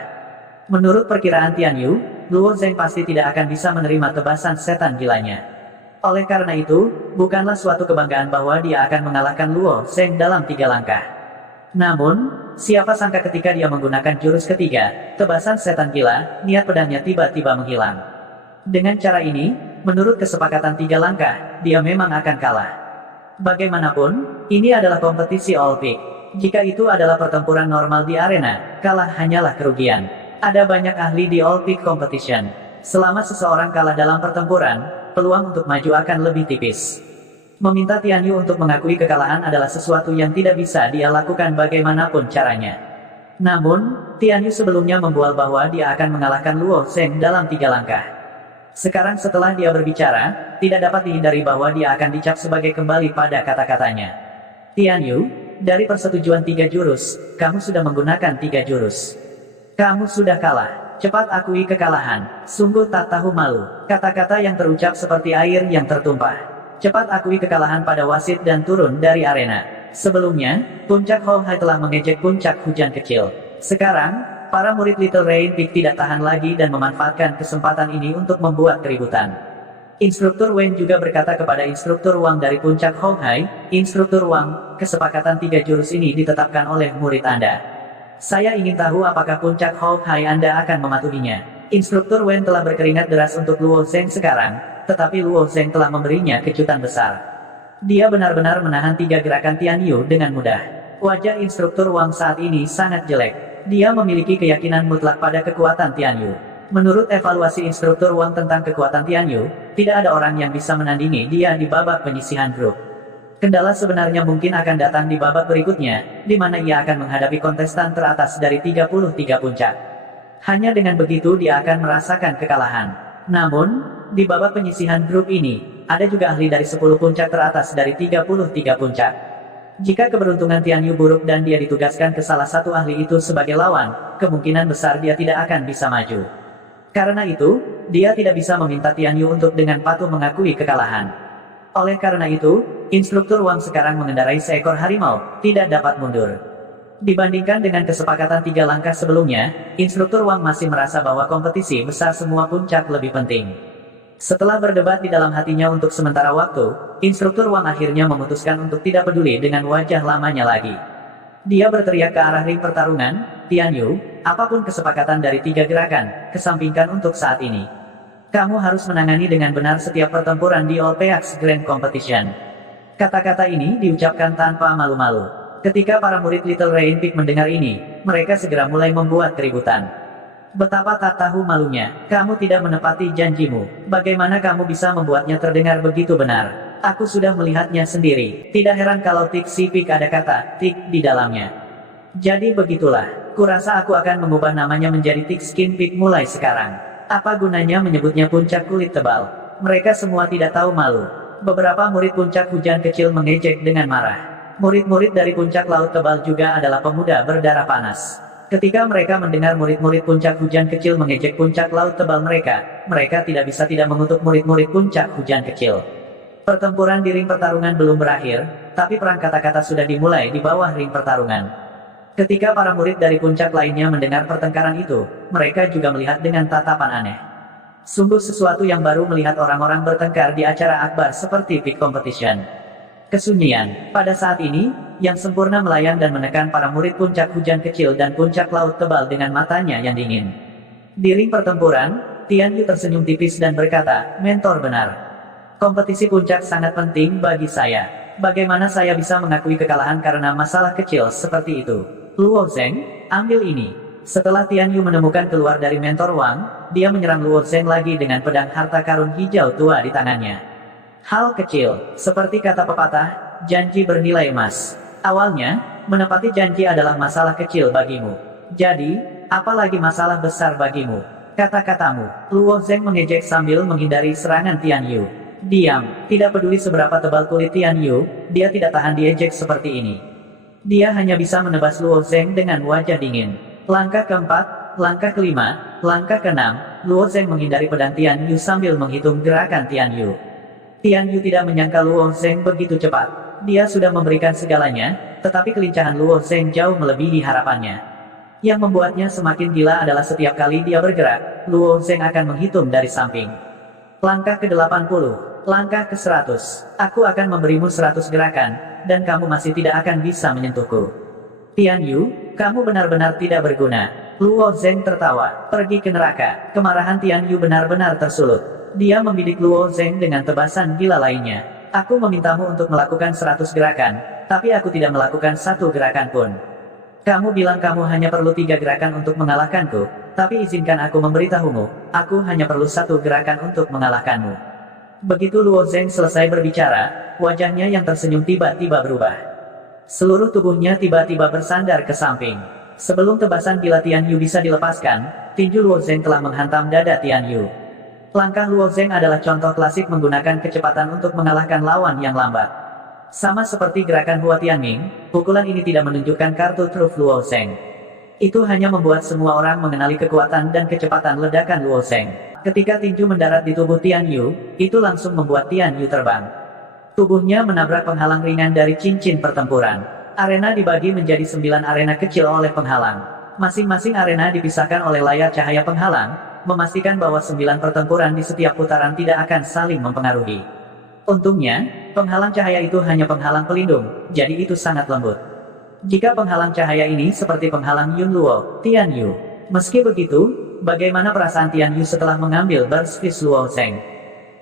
Menurut perkiraan Tian Yu, Luo Zheng pasti tidak akan bisa menerima tebasan setan gilanya. Oleh karena itu, bukanlah suatu kebanggaan bahwa dia akan mengalahkan Luo Zheng dalam 3 langkah. Namun, siapa sangka ketika dia menggunakan jurus ketiga, tebasan setan gila, niat pedangnya tiba-tiba menghilang. Dengan cara ini, menurut kesepakatan 3 langkah, dia memang akan kalah. Bagaimanapun, ini adalah kompetisi All Peak. Jika itu adalah pertempuran normal di arena, kalah hanyalah kerugian. Ada banyak ahli di All Peak Competition. Selama seseorang kalah dalam pertempuran, peluang untuk maju akan lebih tipis. Meminta Tian Yu untuk mengakui kekalahan adalah sesuatu yang tidak bisa dia lakukan bagaimanapun caranya. Namun, Tian Yu sebelumnya membual bahwa dia akan mengalahkan Luo Zheng dalam 3 langkah. Sekarang setelah dia berbicara, tidak dapat dihindari bahwa dia akan dicap sebagai kembali pada kata-katanya. "Tian Yu, dari persetujuan 3 jurus, kamu sudah menggunakan 3 jurus. Kamu sudah kalah. Cepat akui kekalahan. Sungguh tak tahu malu." Kata-kata yang terucap seperti air yang tertumpah. "Cepat akui kekalahan pada wasit dan turun dari arena." Sebelumnya, Puncak Hou Hai telah mengejek Puncak Hujan Kecil. Sekarang, para murid Little Rain Peak tidak tahan lagi dan memanfaatkan kesempatan ini untuk membuat keributan. Instruktur Wen juga berkata kepada Instruktur Wang dari Puncak Hou Hai, "Instruktur Wang, kesepakatan 3 jurus ini ditetapkan oleh murid Anda. Saya ingin tahu apakah Puncak Hou Hai Anda akan mematuhinya." Instruktur Wen telah berkeringat deras untuk Luo Zheng sekarang, tetapi Luo Zheng telah memberinya kejutan besar. Dia benar-benar menahan 3 gerakan Tian Yu dengan mudah. Wajah Instruktur Wang saat ini sangat jelek. Dia memiliki keyakinan mutlak pada kekuatan Tian Yu. Menurut evaluasi Instruktur Wang tentang kekuatan Tian Yu, tidak ada orang yang bisa menandingi dia di babak penyisihan grup. Kendala sebenarnya mungkin akan datang di babak berikutnya, di mana ia akan menghadapi kontestan teratas dari 33 puncak. Hanya dengan begitu dia akan merasakan kekalahan. Namun, di babak penyisihan grup ini, ada juga ahli dari 10 puncak teratas dari 33 puncak. Jika keberuntungan Tian Yu buruk dan dia ditugaskan ke salah satu ahli itu sebagai lawan, kemungkinan besar dia tidak akan bisa maju. Karena itu, dia tidak bisa meminta Tian Yu untuk dengan patuh mengakui kekalahan. Oleh karena itu, Instruktur Wang sekarang mengendarai seekor harimau, tidak dapat mundur. Dibandingkan dengan kesepakatan 3 langkah sebelumnya, Instruktur Wang masih merasa bahwa kompetisi besar semua puncak lebih penting. Setelah berdebat di dalam hatinya untuk sementara waktu, Instruktur Wang akhirnya memutuskan untuk tidak peduli dengan wajah lamanya lagi. Dia berteriak ke arah ring pertarungan, "Tian Yu, apapun kesepakatan dari 3 gerakan, kesampingkan untuk saat ini. Kamu harus menangani dengan benar setiap pertempuran di All Peaks Grand Competition." Kata-kata ini diucapkan tanpa malu-malu. Ketika para murid Little Rain Peak mendengar ini, mereka segera mulai membuat keributan. "Betapa tak tahu malunya, kamu tidak menepati janjimu. Bagaimana kamu bisa membuatnya terdengar begitu benar? Aku sudah melihatnya sendiri. Tidak heran kalau Tik Si Peak ada kata Tik di dalamnya. Jadi begitulah, kurasa aku akan mengubah namanya menjadi Tik Skin Peak mulai sekarang. Apa gunanya menyebutnya puncak kulit tebal? Mereka semua tidak tahu malu." Beberapa murid puncak hujan kecil mengejek dengan marah. Murid-murid dari puncak laut tebal juga adalah pemuda berdarah panas. Ketika mereka mendengar murid-murid puncak hujan kecil mengejek puncak laut tebal mereka tidak bisa tidak mengutuk murid-murid puncak hujan kecil. Pertempuran di ring pertarungan belum berakhir, tapi perang kata-kata sudah dimulai di bawah ring pertarungan. Ketika para murid dari puncak lainnya mendengar pertengkaran itu, mereka juga melihat dengan tatapan aneh. Sungguh sesuatu yang baru melihat orang-orang bertengkar di acara akbar seperti Big Competition. Kesunyian, pada saat ini, yang sempurna melayang dan menekan para murid puncak hujan kecil dan puncak laut tebal dengan matanya yang dingin. Di ring pertempuran, Tian Yu tersenyum tipis dan berkata, "Mentor benar. Kompetisi puncak sangat penting bagi saya. Bagaimana saya bisa mengakui kekalahan karena masalah kecil seperti itu? Luo Zheng, ambil ini." Setelah Tian Yu menemukan keluar dari mentor Wang, dia menyerang Luo Zheng lagi dengan pedang harta karun hijau tua di tangannya. Hal kecil, seperti kata pepatah, janji bernilai emas. Awalnya, menepati janji adalah masalah kecil bagimu. Jadi, apalagi masalah besar bagimu? Kata-katamu. Luo Zheng mengejek sambil menghindari serangan Tian Yu. Diam, tidak peduli seberapa tebal kulit Tian Yu, dia tidak tahan diejek seperti ini. Dia hanya bisa menebas Luo Zheng dengan wajah dingin. Langkah keempat, langkah kelima, langkah keenam, Luo Zheng menghindari pedang Tian Yu sambil menghitung gerakan Tian Yu. Tian Yu tidak menyangka Luo Zheng begitu cepat. Dia sudah memberikan segalanya, tetapi kelincahan Luo Zheng jauh melebihi harapannya. Yang membuatnya semakin gila adalah setiap kali dia bergerak, Luo Zheng akan menghitung dari samping. Langkah ke-80, langkah ke-100, aku akan memberimu 100 gerakan, dan kamu masih tidak akan bisa menyentuhku. Tian Yu, kamu benar-benar tidak berguna. Luo Zheng tertawa, pergi ke neraka. Kemarahan Tian Yu benar-benar tersulut. Dia membidik Luo Zheng dengan tebasan gila lainnya. Aku memintamu untuk melakukan 100 gerakan, tapi aku tidak melakukan satu gerakan pun. Kamu bilang kamu hanya perlu 3 gerakan untuk mengalahkanku, tapi izinkan aku memberitahumu, aku hanya perlu 1 gerakan untuk mengalahkanmu. Begitu Luo Zheng selesai berbicara, wajahnya yang tersenyum tiba-tiba berubah. Seluruh tubuhnya tiba-tiba bersandar ke samping. Sebelum tebasan gila Tian Yu bisa dilepaskan, tinju Luo Zheng telah menghantam dada Tian Yu. Langkah Luo Zheng adalah contoh klasik menggunakan kecepatan untuk mengalahkan lawan yang lambat. Sama seperti gerakan Hua Tianming, pukulan ini tidak menunjukkan kartu truf Luo Zheng. Itu hanya membuat semua orang mengenali kekuatan dan kecepatan ledakan Luo Zheng. Ketika tinju mendarat di tubuh Tian Yu, itu langsung membuat Tian Yu terbang. Tubuhnya menabrak penghalang ringan dari cincin pertempuran. Arena dibagi menjadi 9 arena kecil oleh penghalang. Masing-masing arena dipisahkan oleh layar cahaya penghalang, memastikan bahwa 9 pertempuran di setiap putaran tidak akan saling mempengaruhi. Untungnya, penghalang cahaya itu hanya penghalang pelindung, jadi itu sangat lembut. Jika penghalang cahaya ini seperti penghalang Yun Luo, Tian Yu. Meski begitu, bagaimana perasaan Tian Yu setelah mengambil burst fist Luo Zheng?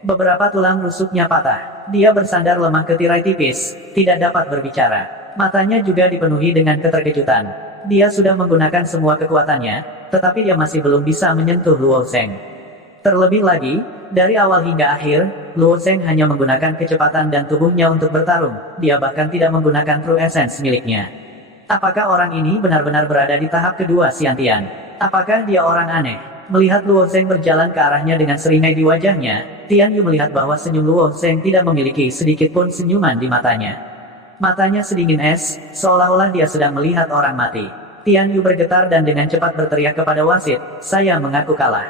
Beberapa tulang rusuknya patah. Dia bersandar lemah ke tirai tipis, tidak dapat berbicara. Matanya juga dipenuhi dengan keterkejutan. Dia sudah menggunakan semua kekuatannya, tetapi dia masih belum bisa menyentuh Luo Zheng. Terlebih lagi, dari awal hingga akhir, Luo Zheng hanya menggunakan kecepatan dan tubuhnya untuk bertarung. Dia bahkan tidak menggunakan True Essence miliknya. Apakah orang ini benar-benar berada di tahap kedua Xiantian? Apakah dia orang aneh? Melihat Luo Zheng berjalan ke arahnya dengan seringai di wajahnya, Tian Yu melihat bahwa senyum Luo Zheng tidak memiliki sedikit pun senyuman di matanya. Matanya sedingin es, seolah-olah dia sedang melihat orang mati. Tian Yu bergetar dan dengan cepat berteriak kepada wasit, "Saya mengaku kalah."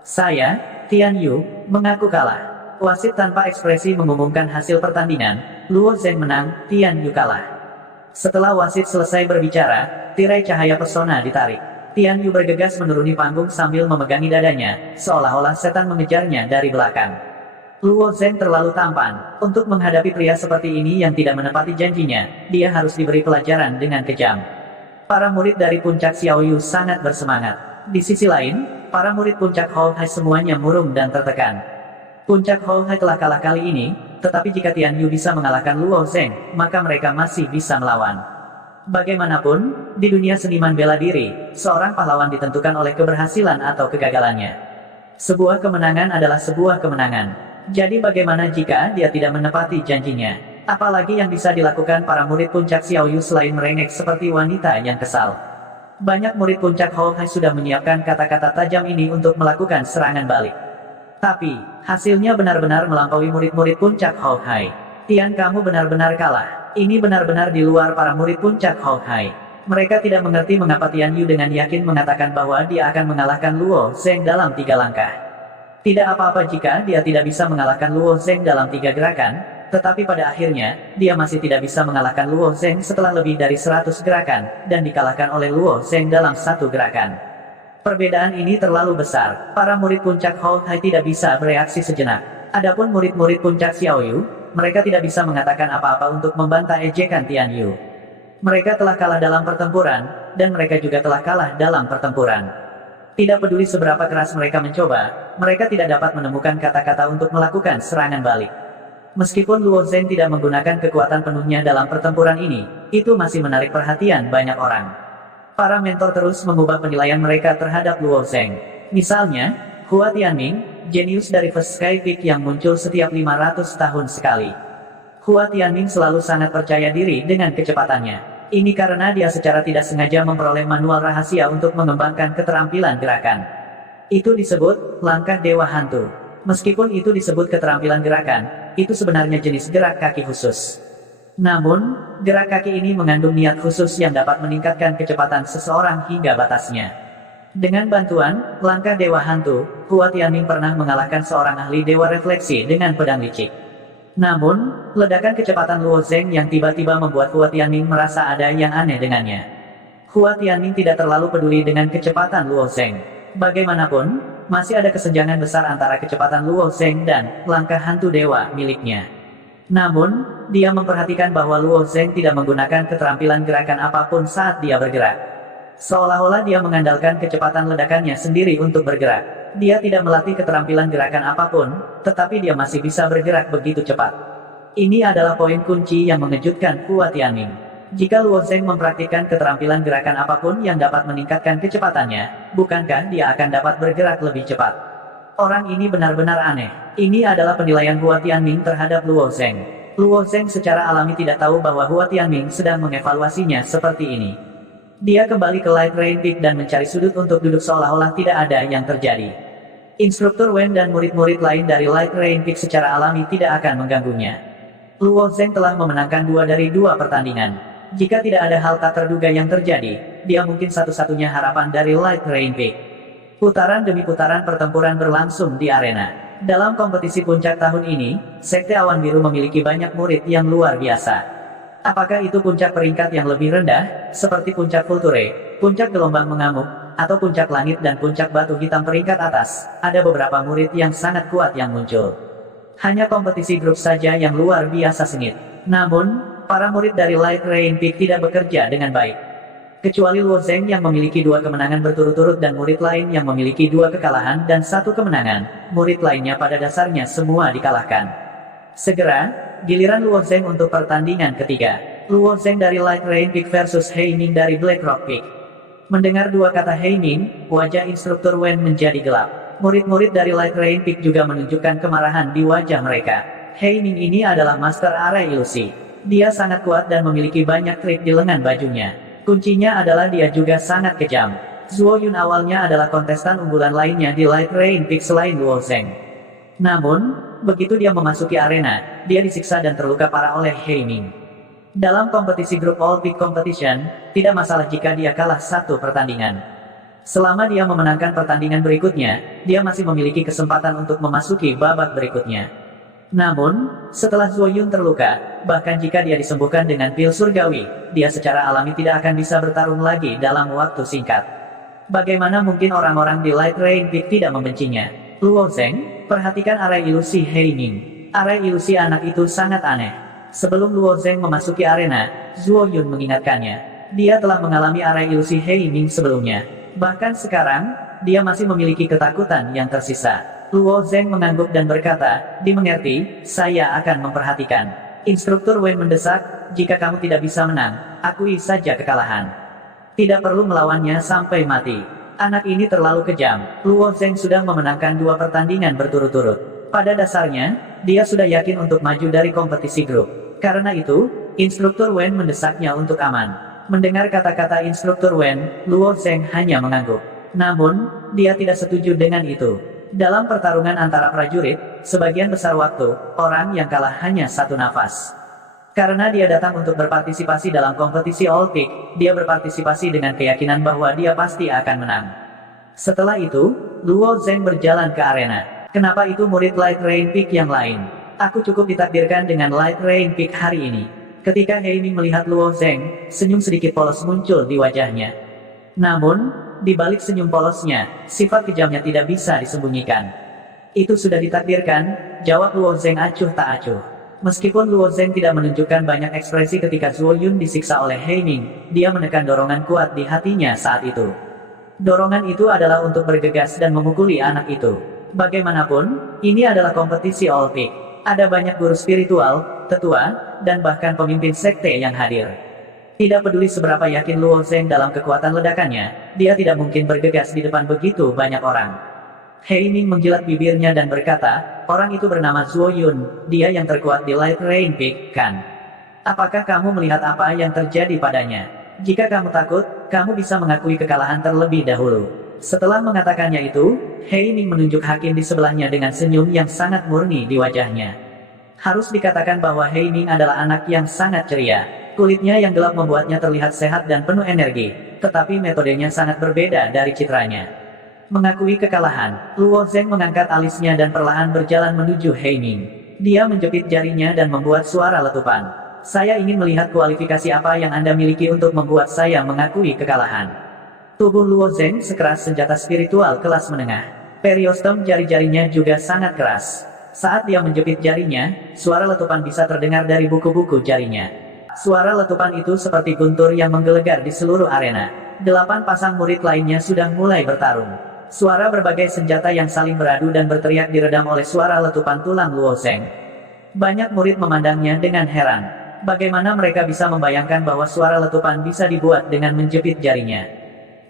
"Saya, Tian Yu, mengaku kalah." Wasit tanpa ekspresi mengumumkan hasil pertandingan, Luo Zheng menang, Tian Yu kalah. Setelah wasit selesai berbicara, tirai cahaya pesona ditarik. Tian Yu bergegas menuruni panggung sambil memegangi dadanya, seolah-olah setan mengejarnya dari belakang. Luo Zheng terlalu tampan. Untuk menghadapi pria seperti ini yang tidak menepati janjinya, dia harus diberi pelajaran dengan kejam. Para murid dari puncak Xiaoyu sangat bersemangat. Di sisi lain, para murid puncak Hou Hai semuanya murung dan tertekan. Puncak Hou Hai telah kalah kali ini, tetapi jika Tian Yu bisa mengalahkan Luo Zheng, maka mereka masih bisa melawan. Bagaimanapun, di dunia seniman bela diri, seorang pahlawan ditentukan oleh keberhasilan atau kegagalannya. Sebuah kemenangan adalah sebuah kemenangan. Jadi bagaimana jika dia tidak menepati janjinya? Apalagi yang bisa dilakukan para murid puncak Xiaoyu selain merengek seperti wanita yang kesal. Banyak murid puncak Hou Hai sudah menyiapkan kata-kata tajam ini untuk melakukan serangan balik. Tapi, hasilnya benar-benar melampaui murid-murid puncak Hou Hai. Tian, kamu benar-benar kalah. Ini benar-benar di luar para murid puncak Hou Hai. Mereka tidak mengerti mengapa Tian Yu dengan yakin mengatakan bahwa dia akan mengalahkan Luo Zheng dalam 3 langkah. Tidak apa-apa jika dia tidak bisa mengalahkan Luo Zheng dalam 3 gerakan, tetapi pada akhirnya, dia masih tidak bisa mengalahkan Luo Zheng setelah lebih dari 100 gerakan, dan dikalahkan oleh Luo Zheng dalam satu gerakan. Perbedaan ini terlalu besar, para murid puncak Hou Hai tidak bisa bereaksi sejenak. Adapun murid-murid puncak Xiao Yu, mereka tidak bisa mengatakan apa-apa untuk membantah ejekan Tian Yu. Mereka telah kalah dalam pertempuran, dan mereka juga telah kalah dalam pertempuran. Tidak peduli seberapa keras mereka mencoba, mereka tidak dapat menemukan kata-kata untuk melakukan serangan balik. Meskipun Luo Zheng tidak menggunakan kekuatan penuhnya dalam pertempuran ini, itu masih menarik perhatian banyak orang. Para mentor terus mengubah penilaian mereka terhadap Luo Zheng. Misalnya, Hua Tianming, jenius dari First Sky Peak yang muncul setiap 500 tahun sekali. Hua Tianming selalu sangat percaya diri dengan kecepatannya. Ini karena dia secara tidak sengaja memperoleh manual rahasia untuk mengembangkan keterampilan gerakan. Itu disebut langkah Dewa Hantu. Meskipun itu disebut keterampilan gerakan, itu sebenarnya jenis gerak kaki khusus. Namun, gerak kaki ini mengandung niat khusus yang dapat meningkatkan kecepatan seseorang hingga batasnya. Dengan bantuan langkah Dewa Hantu, Hua Tianming pernah mengalahkan seorang ahli Dewa Refleksi dengan pedang licik. Namun, ledakan kecepatan Luo Zheng yang tiba-tiba membuat Hua Tianming merasa ada yang aneh dengannya. Hua Tianming tidak terlalu peduli dengan kecepatan Luo Zheng. Bagaimanapun, masih ada kesenjangan besar antara kecepatan Luo Zheng dan langkah hantu dewa miliknya. Namun, dia memperhatikan bahwa Luo Zheng tidak menggunakan keterampilan gerakan apapun saat dia bergerak. Seolah-olah dia mengandalkan kecepatan ledakannya sendiri untuk bergerak. Dia tidak melatih keterampilan gerakan apapun, tetapi dia masih bisa bergerak begitu cepat. Ini adalah poin kunci yang mengejutkan Hua Tianming. Jika Luo Zheng mempraktikkan keterampilan gerakan apapun yang dapat meningkatkan kecepatannya, bukankah dia akan dapat bergerak lebih cepat? Orang ini benar-benar aneh. Ini adalah penilaian Hua Tianming terhadap Luo Zheng. Luo Zheng secara alami tidak tahu bahwa Hua Tianming sedang mengevaluasinya seperti ini. Dia kembali ke Light Rain Peak dan mencari sudut untuk duduk seolah-olah tidak ada yang terjadi. Instruktur Wen dan murid-murid lain dari Light Rain Peak secara alami tidak akan mengganggunya. Luo Zheng telah memenangkan 2 dari 2 pertandingan. Jika tidak ada hal tak terduga yang terjadi, dia mungkin satu-satunya harapan dari Light Rain Peak. Putaran demi putaran pertempuran berlangsung di arena. Dalam kompetisi puncak tahun ini, Sekte Awan Biru memiliki banyak murid yang luar biasa. Apakah itu puncak peringkat yang lebih rendah, seperti puncak Vulture, puncak gelombang mengamuk, atau puncak langit dan puncak batu hitam peringkat atas, ada beberapa murid yang sangat kuat yang muncul. Hanya kompetisi grup saja yang luar biasa sengit. Namun, para murid dari Light Rain Peak tidak bekerja dengan baik. Kecuali Luo Zheng yang memiliki 2 kemenangan berturut-turut dan murid lain yang memiliki 2 kekalahan dan 1 kemenangan, murid lainnya pada dasarnya semua dikalahkan. Segera, giliran Luo Zheng untuk pertandingan ketiga. Luo Zheng dari Light Rain Peak versus Hei Ming dari Black Rock Peak. Mendengar 2 kata Hei Ming, wajah instruktur Wen menjadi gelap. Murid-murid dari Light Rain Peak juga menunjukkan kemarahan di wajah mereka. Hei Ming ini adalah Master Array Ilusi. Dia sangat kuat dan memiliki banyak trik di lengan bajunya. Kuncinya adalah dia juga sangat kejam. Zuo Yun awalnya adalah kontestan unggulan lainnya di Light Rain Peak selain Luo Zheng. Namun, begitu dia memasuki arena, dia disiksa dan terluka parah oleh Hei Ming. Dalam kompetisi grup All Peak Competition, tidak masalah jika dia kalah 1 pertandingan. Selama dia memenangkan pertandingan berikutnya, dia masih memiliki kesempatan untuk memasuki babak berikutnya. Namun, setelah Zuo Yun terluka, bahkan jika dia disembuhkan dengan pil surgawi, dia secara alami tidak akan bisa bertarung lagi dalam waktu singkat. Bagaimana mungkin orang-orang di Light Rain Peak tidak membencinya? Luo Zheng, perhatikan arai ilusi Hei Ming. Arai ilusi anak itu sangat aneh. Sebelum Luo Zheng memasuki arena, Zuo Yun mengingatkannya. Dia telah mengalami arai ilusi Hei Ming sebelumnya. Bahkan sekarang, dia masih memiliki ketakutan yang tersisa. Luo Zheng mengangguk dan berkata, "Dimengerti, saya akan memperhatikan." Instruktur Wen mendesak, "Jika kamu tidak bisa menang, akui saja kekalahan. Tidak perlu melawannya sampai mati." Anak ini terlalu kejam. Luo Zheng sudah memenangkan 2 pertandingan berturut-turut. Pada dasarnya, dia sudah yakin untuk maju dari kompetisi grup. Karena itu, instruktur Wen mendesaknya untuk aman. Mendengar kata-kata instruktur Wen, Luo Zheng hanya mengangguk. Namun, dia tidak setuju dengan itu. Dalam pertarungan antara prajurit, sebagian besar waktu, orang yang kalah hanya 1 nafas. Karena dia datang untuk berpartisipasi dalam kompetisi All Peak, dia berpartisipasi dengan keyakinan bahwa dia pasti akan menang. Setelah itu, Luo Zheng berjalan ke arena. Kenapa itu murid Light Rain Peak yang lain? Aku cukup ditakdirkan dengan Light Rain Peak hari ini. Ketika Hei Ming melihat Luo Zheng, senyum sedikit polos muncul di wajahnya. Namun, di balik senyum polosnya, sifat kejamnya tidak bisa disembunyikan. Itu sudah ditakdirkan, jawab Luo Zheng acuh tak acuh. Meskipun Luo Zheng tidak menunjukkan banyak ekspresi ketika Zuo Yun disiksa oleh Hei Ming, dia menekan dorongan kuat di hatinya saat itu. Dorongan itu adalah untuk bergegas dan memukuli anak itu. Bagaimanapun, ini adalah kompetisi All Peak. Ada banyak guru spiritual, tetua, dan bahkan pemimpin sekte yang hadir. Tidak peduli seberapa yakin Luo Zheng dalam kekuatan ledakannya, dia tidak mungkin bergegas di depan begitu banyak orang. Hei Ming menjilat bibirnya dan berkata, orang itu bernama Zuo Yun, dia yang terkuat di Light Rain Peak, kan? Apakah kamu melihat apa yang terjadi padanya? Jika kamu takut, kamu bisa mengakui kekalahan terlebih dahulu. Setelah mengatakannya itu, Hei Ming menunjuk hakim di sebelahnya dengan senyum yang sangat murni di wajahnya. Harus dikatakan bahwa Hei Ming adalah anak yang sangat ceria. Kulitnya yang gelap membuatnya terlihat sehat dan penuh energi, tetapi metodenya sangat berbeda dari citranya. Mengakui kekalahan, Luo Zheng mengangkat alisnya dan perlahan berjalan menuju Hei Ming. Dia menjepit jarinya dan membuat suara letupan. Saya ingin melihat kualifikasi apa yang Anda miliki untuk membuat saya mengakui kekalahan. Tubuh Luo Zheng sekeras senjata spiritual kelas menengah. Periostem jari-jarinya juga sangat keras. Saat dia menjepit jarinya, suara letupan bisa terdengar dari buku-buku jarinya. Suara letupan itu seperti guntur yang menggelegar di seluruh arena. 8 pasang murid lainnya sudah mulai bertarung. Suara berbagai senjata yang saling beradu dan berteriak diredam oleh suara letupan tulang Luo Zheng. Banyak murid memandangnya dengan heran. Bagaimana mereka bisa membayangkan bahwa suara letupan bisa dibuat dengan menjepit jarinya?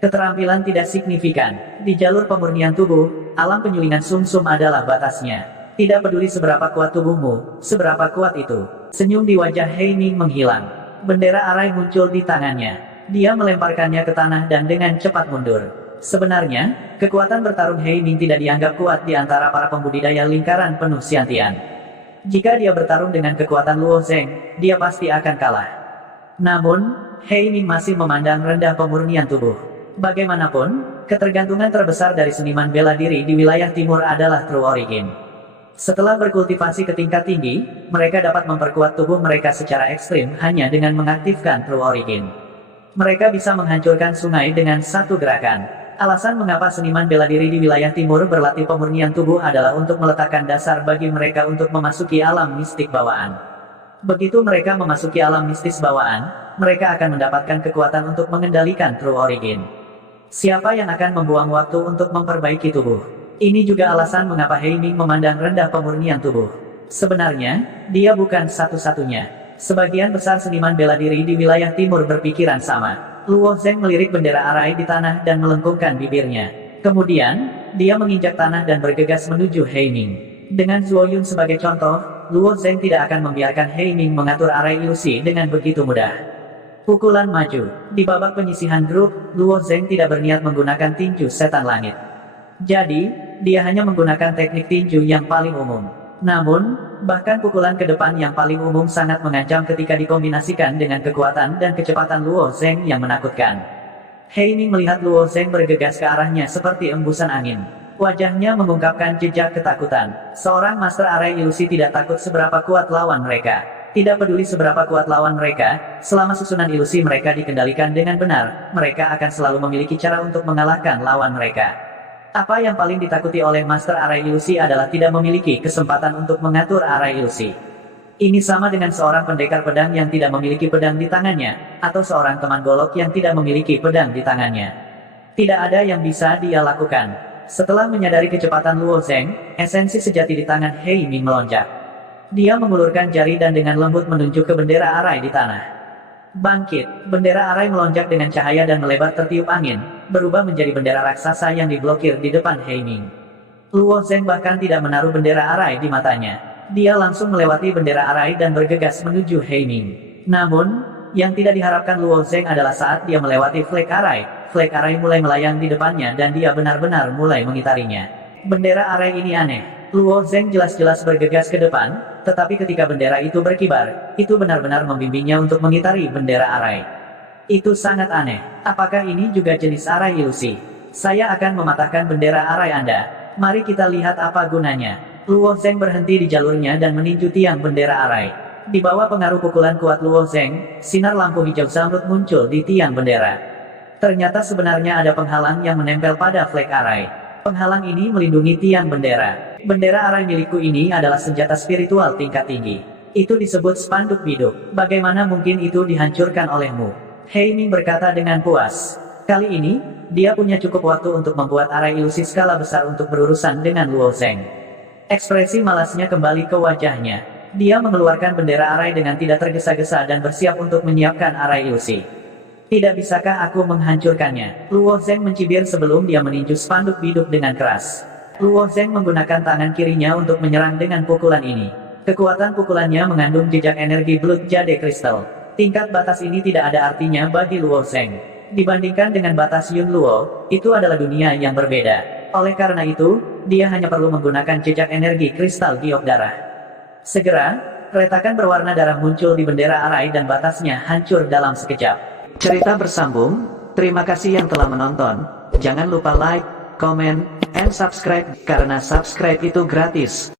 Keterampilan tidak signifikan. Di jalur pemurnian tubuh, alam penyulingan sumsum adalah batasnya. Tidak peduli seberapa kuat tubuhmu, seberapa kuat itu. Senyum di wajah Hei Ming menghilang. Bendera arai muncul di tangannya. Dia melemparkannya ke tanah dan dengan cepat mundur. Sebenarnya, kekuatan bertarung Hei Ming tidak dianggap kuat di antara para pembudidaya lingkaran penuh Xiantian. Jika dia bertarung dengan kekuatan Luo Zheng, dia pasti akan kalah. Namun, Hei Ming masih memandang rendah pemurnian tubuh. Bagaimanapun, ketergantungan terbesar dari seniman bela diri di wilayah timur adalah True Origin. Setelah berkultivasi ke tingkat tinggi, mereka dapat memperkuat tubuh mereka secara ekstrim hanya dengan mengaktifkan True Origin. Mereka bisa menghancurkan sungai dengan satu gerakan. Alasan mengapa seniman bela diri di wilayah timur berlatih pemurnian tubuh adalah untuk meletakkan dasar bagi mereka untuk memasuki alam mistik bawaan. Begitu mereka memasuki alam mistis bawaan, mereka akan mendapatkan kekuatan untuk mengendalikan True Origin. Siapa yang akan membuang waktu untuk memperbaiki tubuh? Ini juga alasan mengapa Hei Ming memandang rendah pemurnian tubuh. Sebenarnya, dia bukan satu-satunya. Sebagian besar seniman bela diri di wilayah timur berpikiran sama. Luo Zheng melirik bendera arai di tanah dan melengkungkan bibirnya. Kemudian, dia menginjak tanah dan bergegas menuju Hei Ming. Dengan Zuo Yun sebagai contoh, Luo Zheng tidak akan membiarkan Hei Ming mengatur arai ilusi dengan begitu mudah. Pukulan maju. Di babak penyisihan grup, Luo Zheng tidak berniat menggunakan tinju setan langit. Jadi, dia hanya menggunakan teknik tinju yang paling umum. Namun, bahkan pukulan ke depan yang paling umum sangat mengancam ketika dikombinasikan dengan kekuatan dan kecepatan Luo Zheng yang menakutkan. Hei Ming melihat Luo Zheng bergegas ke arahnya seperti embusan angin. Wajahnya mengungkapkan jejak ketakutan. Seorang master arai ilusi tidak takut seberapa kuat lawan mereka. Tidak peduli seberapa kuat lawan mereka, selama susunan ilusi mereka dikendalikan dengan benar, mereka akan selalu memiliki cara untuk mengalahkan lawan mereka. Apa yang paling ditakuti oleh Master Arai Ilusi adalah tidak memiliki kesempatan untuk mengatur arai ilusi. Ini sama dengan seorang pendekar pedang yang tidak memiliki pedang di tangannya, atau seorang teman golok yang tidak memiliki pedang di tangannya. Tidak ada yang bisa dia lakukan. Setelah menyadari kecepatan Luo Zheng, esensi sejati di tangan Hei Ming melonjak. Dia mengulurkan jari dan dengan lembut menunjuk ke bendera arai di tanah. Bangkit, bendera arai melonjak dengan cahaya dan melebar tertiup angin, berubah menjadi bendera raksasa yang diblokir di depan Hei Ming. Luo Zheng bahkan tidak menaruh bendera arai di matanya. Dia langsung melewati bendera arai dan bergegas menuju Hei Ming. Namun, yang tidak diharapkan Luo Zheng adalah saat dia melewati flek arai mulai melayang di depannya dan dia benar-benar mulai mengitarinya. Bendera arai ini aneh. Luo Zheng jelas-jelas bergegas ke depan, tetapi ketika bendera itu berkibar, itu benar-benar membimbingnya untuk mengitari bendera arai. Itu sangat aneh. Apakah ini juga jenis arai ilusi? Saya akan mematahkan bendera arai Anda. Mari kita lihat apa gunanya. Luo Zheng berhenti di jalurnya dan meninju tiang bendera arai. Di bawah pengaruh pukulan kuat Luo Zheng, sinar lampu hijau zamrud muncul di tiang bendera. Ternyata sebenarnya ada penghalang yang menempel pada flag arai. Penghalang ini melindungi tiang bendera. Bendera arai milikku ini adalah senjata spiritual tingkat tinggi. Itu disebut spanduk biduk. Bagaimana mungkin itu dihancurkan olehmu? Hei Ming berkata dengan puas. Kali ini, dia punya cukup waktu untuk membuat arai ilusi skala besar untuk berurusan dengan Luo Zheng. Ekspresi malasnya kembali ke wajahnya. Dia mengeluarkan bendera arai dengan tidak tergesa-gesa dan bersiap untuk menyiapkan arai ilusi. Tidak bisakah aku menghancurkannya? Luo Zheng mencibir sebelum dia meninju spanduk biduk dengan keras. Luo Zheng menggunakan tangan kirinya untuk menyerang dengan pukulan ini. Kekuatan pukulannya mengandung jejak energi Blood Jade Crystal. Tingkat batas ini tidak ada artinya bagi Luo Zheng. Dibandingkan dengan batas Yun Luo, itu adalah dunia yang berbeda. Oleh karena itu, dia hanya perlu menggunakan jejak energi kristal giok darah. Segera, retakan berwarna darah muncul di bendera arai dan batasnya hancur dalam sekejap. Cerita bersambung, terima kasih yang telah menonton. Jangan lupa like, comment, and subscribe, karena subscribe itu gratis.